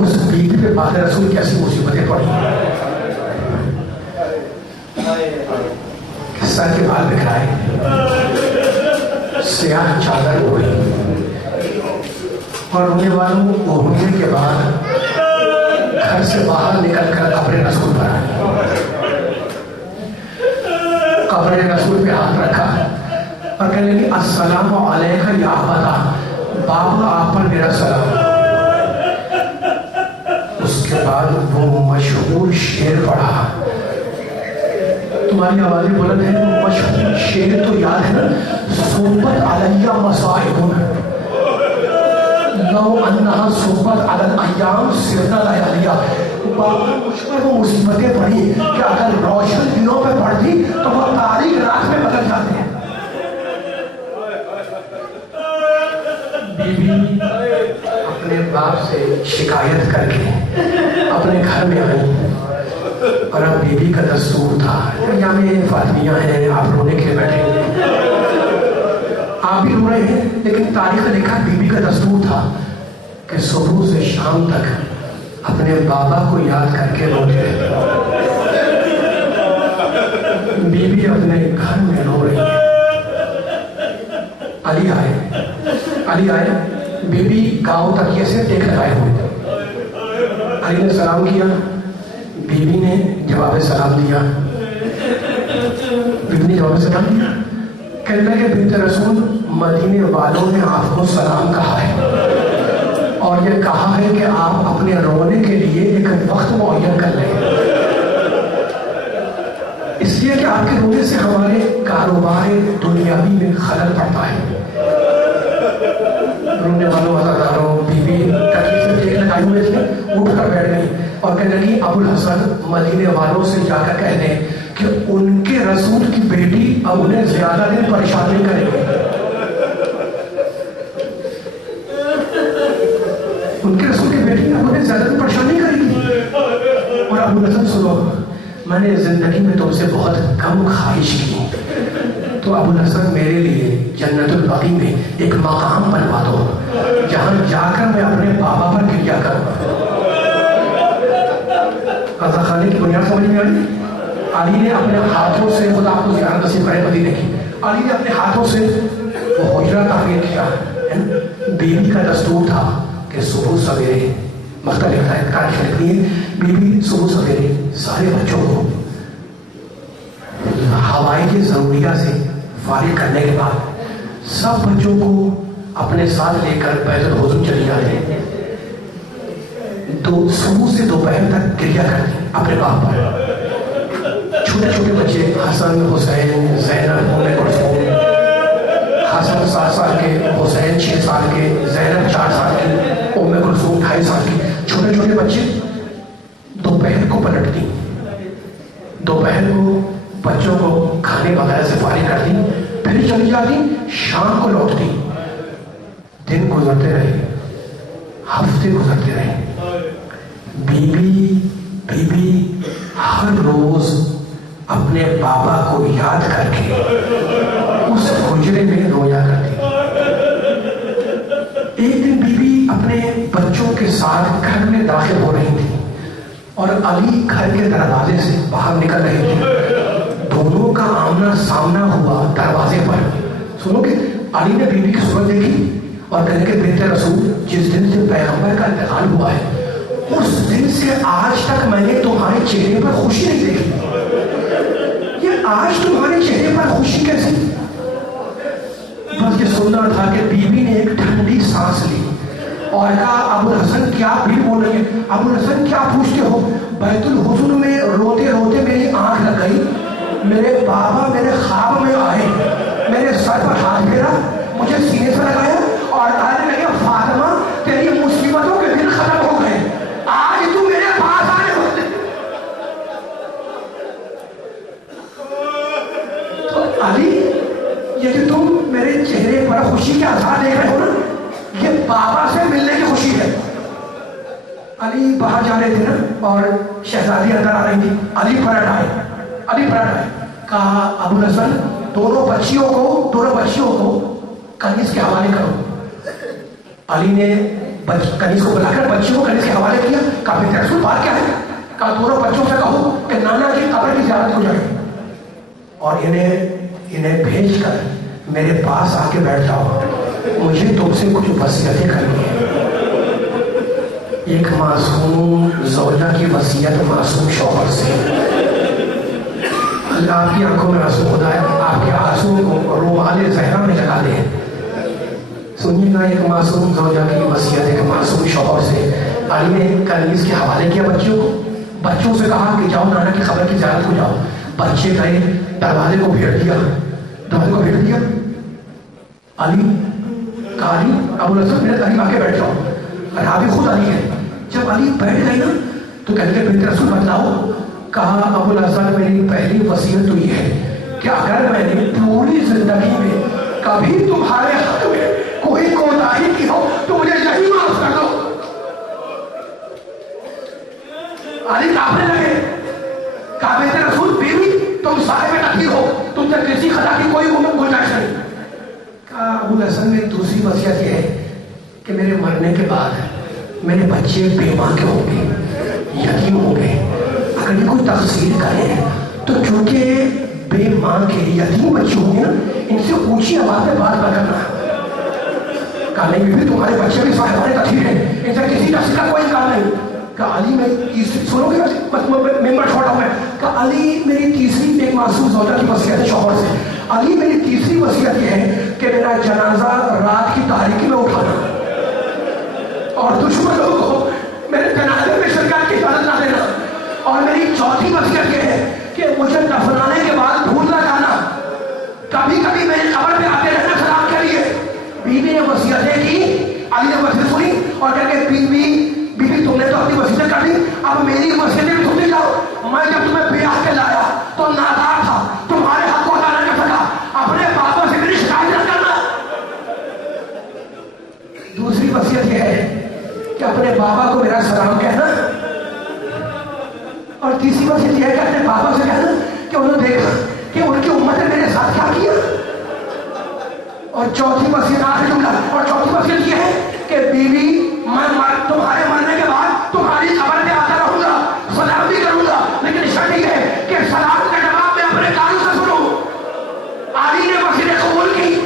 اس بیوی پہ بعد رسول کی ایسی مصیبتیں پڑی، سر کے بال بکھرائے، سیاہ چادر اوڑھی، اور رونے والوں کو ہونے کے بعد گھر سے باہر نکل کر قبر رسول پر آئی، قبر رسول پہ ہاتھ رکھا اور کہنے لگی السلام علیکہ یا ابتا، بابا آپ پر میرا سلام۔ اس کے بعد وہ مشہور شعر پڑھا، تمہاری آوازیں بلند ہیں، وہ مشہور شعر تو یاد ہے نا، صبت علیہ مصائب لو انہا صبت علی الایام سرنا لیالیہ، مجھ پر وہ مصیبتیں پڑھی کہ اگر روشن دنوں پہ پڑھتی تو وہ تاریک رات میں بدل جاتے ہیں۔ بی بی اپنے باپ سے شکایت کر کے اپنے گھر میں آئی، اور اب بی بی کا دستور تھا، یہاں میں فاطمیہ ہیں، آپ رونے کے بیٹھے ہوئے، آپ بھی رو رہے ہیں، لیکن تاریخ لکھا بی بی کا دستور تھا کہ صبح سے شام تک اپنے بابا کو یاد کر کے روتے رہے۔ بی بی اپنے گھر میں رو رہی ہے، علی آئے، بی بی گاؤں تکیے سے ٹیک لگائے ہوئے تھے، علی نے سلام کیا، بی بی نے جواب سلام دیا، بی بی نے جواب سلام دیا، کہنے لگے بنت رسول مدینے والوں نے آپ کو سلام کہا ہے اور یہ کہا ہے کہ آپ اپنے رونے کے لیے ایک وقت معین کر لیں، اس لیے کہ آپ کے رونے سے ہمارے کاروبار دنیاوی میں خلل پڑتا ہے۔ رونے والوں عزاداروں بی بی تکلیف سے ٹیک لگائے ہوئے تھے، اٹھ کر بیٹھ گئی اور کہنے لگی ابو الحسن مدینے والوں سے جا کر کہہ دیں کہ ان کے رسول کی بیٹی اب انہیں زیادہ دن پریشان نہیں کرے گی، ان کے رسول کی بیٹی اب انہیں زیادہ دن پریشان نہیں کرے گی۔ اور ابو الحسن سنو، میں نے زندگی میں تم سے بہت کم خواہش کی، تو ابو الحسن میرے لیے جنت البقیع میں ایک مقام بنوا دو جہاں جا کر میں اپنے بابا پر گریا کروں۔ قضا خانی کی بنیاد سمجھ میں آئی؟ علی نے اپنے ہاتھوں سے، خدا آپ کو زیارت نصیب کرے مدینے کی، علی نے اپنے ہاتھوں سے وہ حجرہ تعمیر کیا۔ بیوی کا دستور تھا کہ صبح سویرے، مختلف تاریخ لکھنی ہے، بیوی صبح سویرے سارے بچوں کو ہوائی کے ضروریات سے فارغ کرنے کے بعد سب بچوں کو اپنے ساتھ لے کر بیت الحضور چلی جاتے، تو صبح سے دوپہر تک گریا کرتے اپنے باپ پر۔ چھوٹے چھوٹے بچے حسن، حسین، زینب، ام کلثوم، حسن 7 سال کے، حسین 6 سال کے، زینب 4 سال کی، ام کلثوم باتیں کرتی, پھر چلی جاتی, شام کو لوٹتی. دن گزرتے رہے, ہفتے گزرتے رہے. بی بی ہر روز اپنے بابا کو یاد کر کے اس حجرے میں رویا کرتی. ایک دن بی بی اپنے بچوں کے ساتھ گھر میں داخل ہو رہی تھی اور علی گھر کے دروازے سے باہر نکل رہے تھے. دونوں کا آمنا سامنا ہوا دروازے پر. سنو کہ علی نے بی بی کی صورت دیکھی اور کہنے کے بنت رسول, جس دن سے پیغمبر کا انتقال ہوا ہے اس دن سے آج تک میں نے تمہارے چہرے پر خوشی نہیں دیکھی. یہ آج تمہارے چہرے پر خوشی کیسی؟ بس یہ سننا تھا کہ بی بی نے ایک ٹھنڈی سانس لی اور کہا, ابو الحسن کیا بھی بول رہے ہیں, ابو الحسن کیا پوچھتے ہو؟ بیت الحزن میں روتے روتے میری آنکھ لگ گئی. میرے بابا میرے خواب میں آئے, میرے سر پر ہاتھ پھیرا, مجھے سینے سے لگایا اور کہنے لگے, فاطمہ تیری مصیبتوں کے دن ختم ہو گئے, آج تو میرے پاس آنے ہوتے. تو علی, یہ جو تم میرے چہرے پر خوشی کے آثار دیکھ رہے ہو نا, یہ بابا سے ملنے کی خوشی ہے. علی باہر جا رہے تھے نا اور شہزادی اندر آ رہی تھی. علی پلٹ آئے, کہا, ابو الحسن دونوں بچیوں کو کنیز کے حوالے کرو. علی نے کنیز کو بلا کر بچیوں کو کنیز کے حوالے کیا. کہا, بنت رسول بات کیا ہے؟ کہا, دونوں بچوں سے کہو کہ نانا کی قبر کی زیارت ہو جائے اور انہیں بھیج کر میرے پاس آ کے بیٹھ جاؤ, مجھے تم سے کچھ وصیتیں کرنی ہے. ایک معصوم زوجہ کی وصیت معصوم شوہر سے. اللہ آپ کی آنکھوں میں آنسو ہوتا ہے, آپ کے آنسو کو رومال زہرا میں لگا دے. سنیے گا, ایک معصوم زوجہ کی وصیت ایک معصوم شوہر سے. علی نے کنیز کے حوالے کیا بچوں سے کہا کہ جاؤ نانا کی قبر کی زیارت ہو جاؤ. بچے گئے, دروازے کو بھیڑ دیا. علی کہا, علی ابو الحسن میرے قریب آ کے بیٹھ جاؤ. راوی خود علی ہے. جب علی بیٹھ گئے نا تو کہنے لگے, بنت رسول بتلاؤ. کہا, ابو الحسن میری پہلی وصیت تو یہ ہے کہ اگر میں نے پوری زندگی میں کبھی تمہارے حق میں کوئی کوتاہی کی ہو تو مجھے یہی معاف کر دو. علی کہنے لگے, کہا, بنت رسول بیوی تم صاحب نقی ہو, تم سے کسی خطا کی کوئی گنجائش نہیں. کہا, ابو الحسن میں دوسری وصیت یہ ہے کہ میرے مرنے کے بعد میرے بچے بے ماں کے ہوں گے, یتیم ہوں گے. اگر یہ کوئی تقسیم کرے تو چونکہ بے ماں کے یتیم بچے ہوں گے نا, ان سے اونچی آواز میں بات نہ کرنا. کہا, نہیں بھی تمہارے بچے بھی صاحبان کثیر ہیں, ان سے کسی نسل کا کوئی کام نہیں. کہا, علی میں سنو گے ممبر چھوڑا ہوں میں. کہا, علی میری تیسری ایک معصوم زوجہ کی وصیت ہے شوہر سے. علی میری تیسری وصیت یہ ہے کہ میرا جنازہ رات کی تاریکی میں اٹھانا اور دشمنوں کو میرے جنازے میں شرکت کی اجازت نہ دینا. اور میری چوتھی وصیت یہ ہے کہ مجھے دفنانے کے بعد بھول نہ جانا, کبھی کبھی میری قبر پہ آتے رہنا سلام کے لیے. بی بی نے وصیتیں کی, علی نے وصیت سنی اور کہا کہ بی بی تم نے تو اپنی وصیتیں کر دی, اب میری وصیتیں بھی سنی جاؤ. میں جب تمہیں بیاہ کے لایا تو نادار تھا, تمہارے حق کو ادا نہ کر سکا. اپنے پاپا سے میری شکایت نہ کرنا. دوسری وصیت یہ ہے کہ اپنے بابا کو میرا سلام کہنا. اور تیسری وصیت یہ ہے کہ اپنے بابا سے کہنا کہ انہوں نے دیکھا کہ ان کی امت نے میرے ساتھ کیا کیا. اور چوتھی وصیت آخری جملہ, اور چوتھی وصیت یہ ہے کہ بیوی میں تمہارے مرنے کے بعد تمہاری قبر پہ آتا رہوں گا, سلام بھی کروں گا, لیکن شرط یہ ہے کہ سلام کا جواب میں اپنے کانوں سے سنوں. علی نے وصیت قبول کی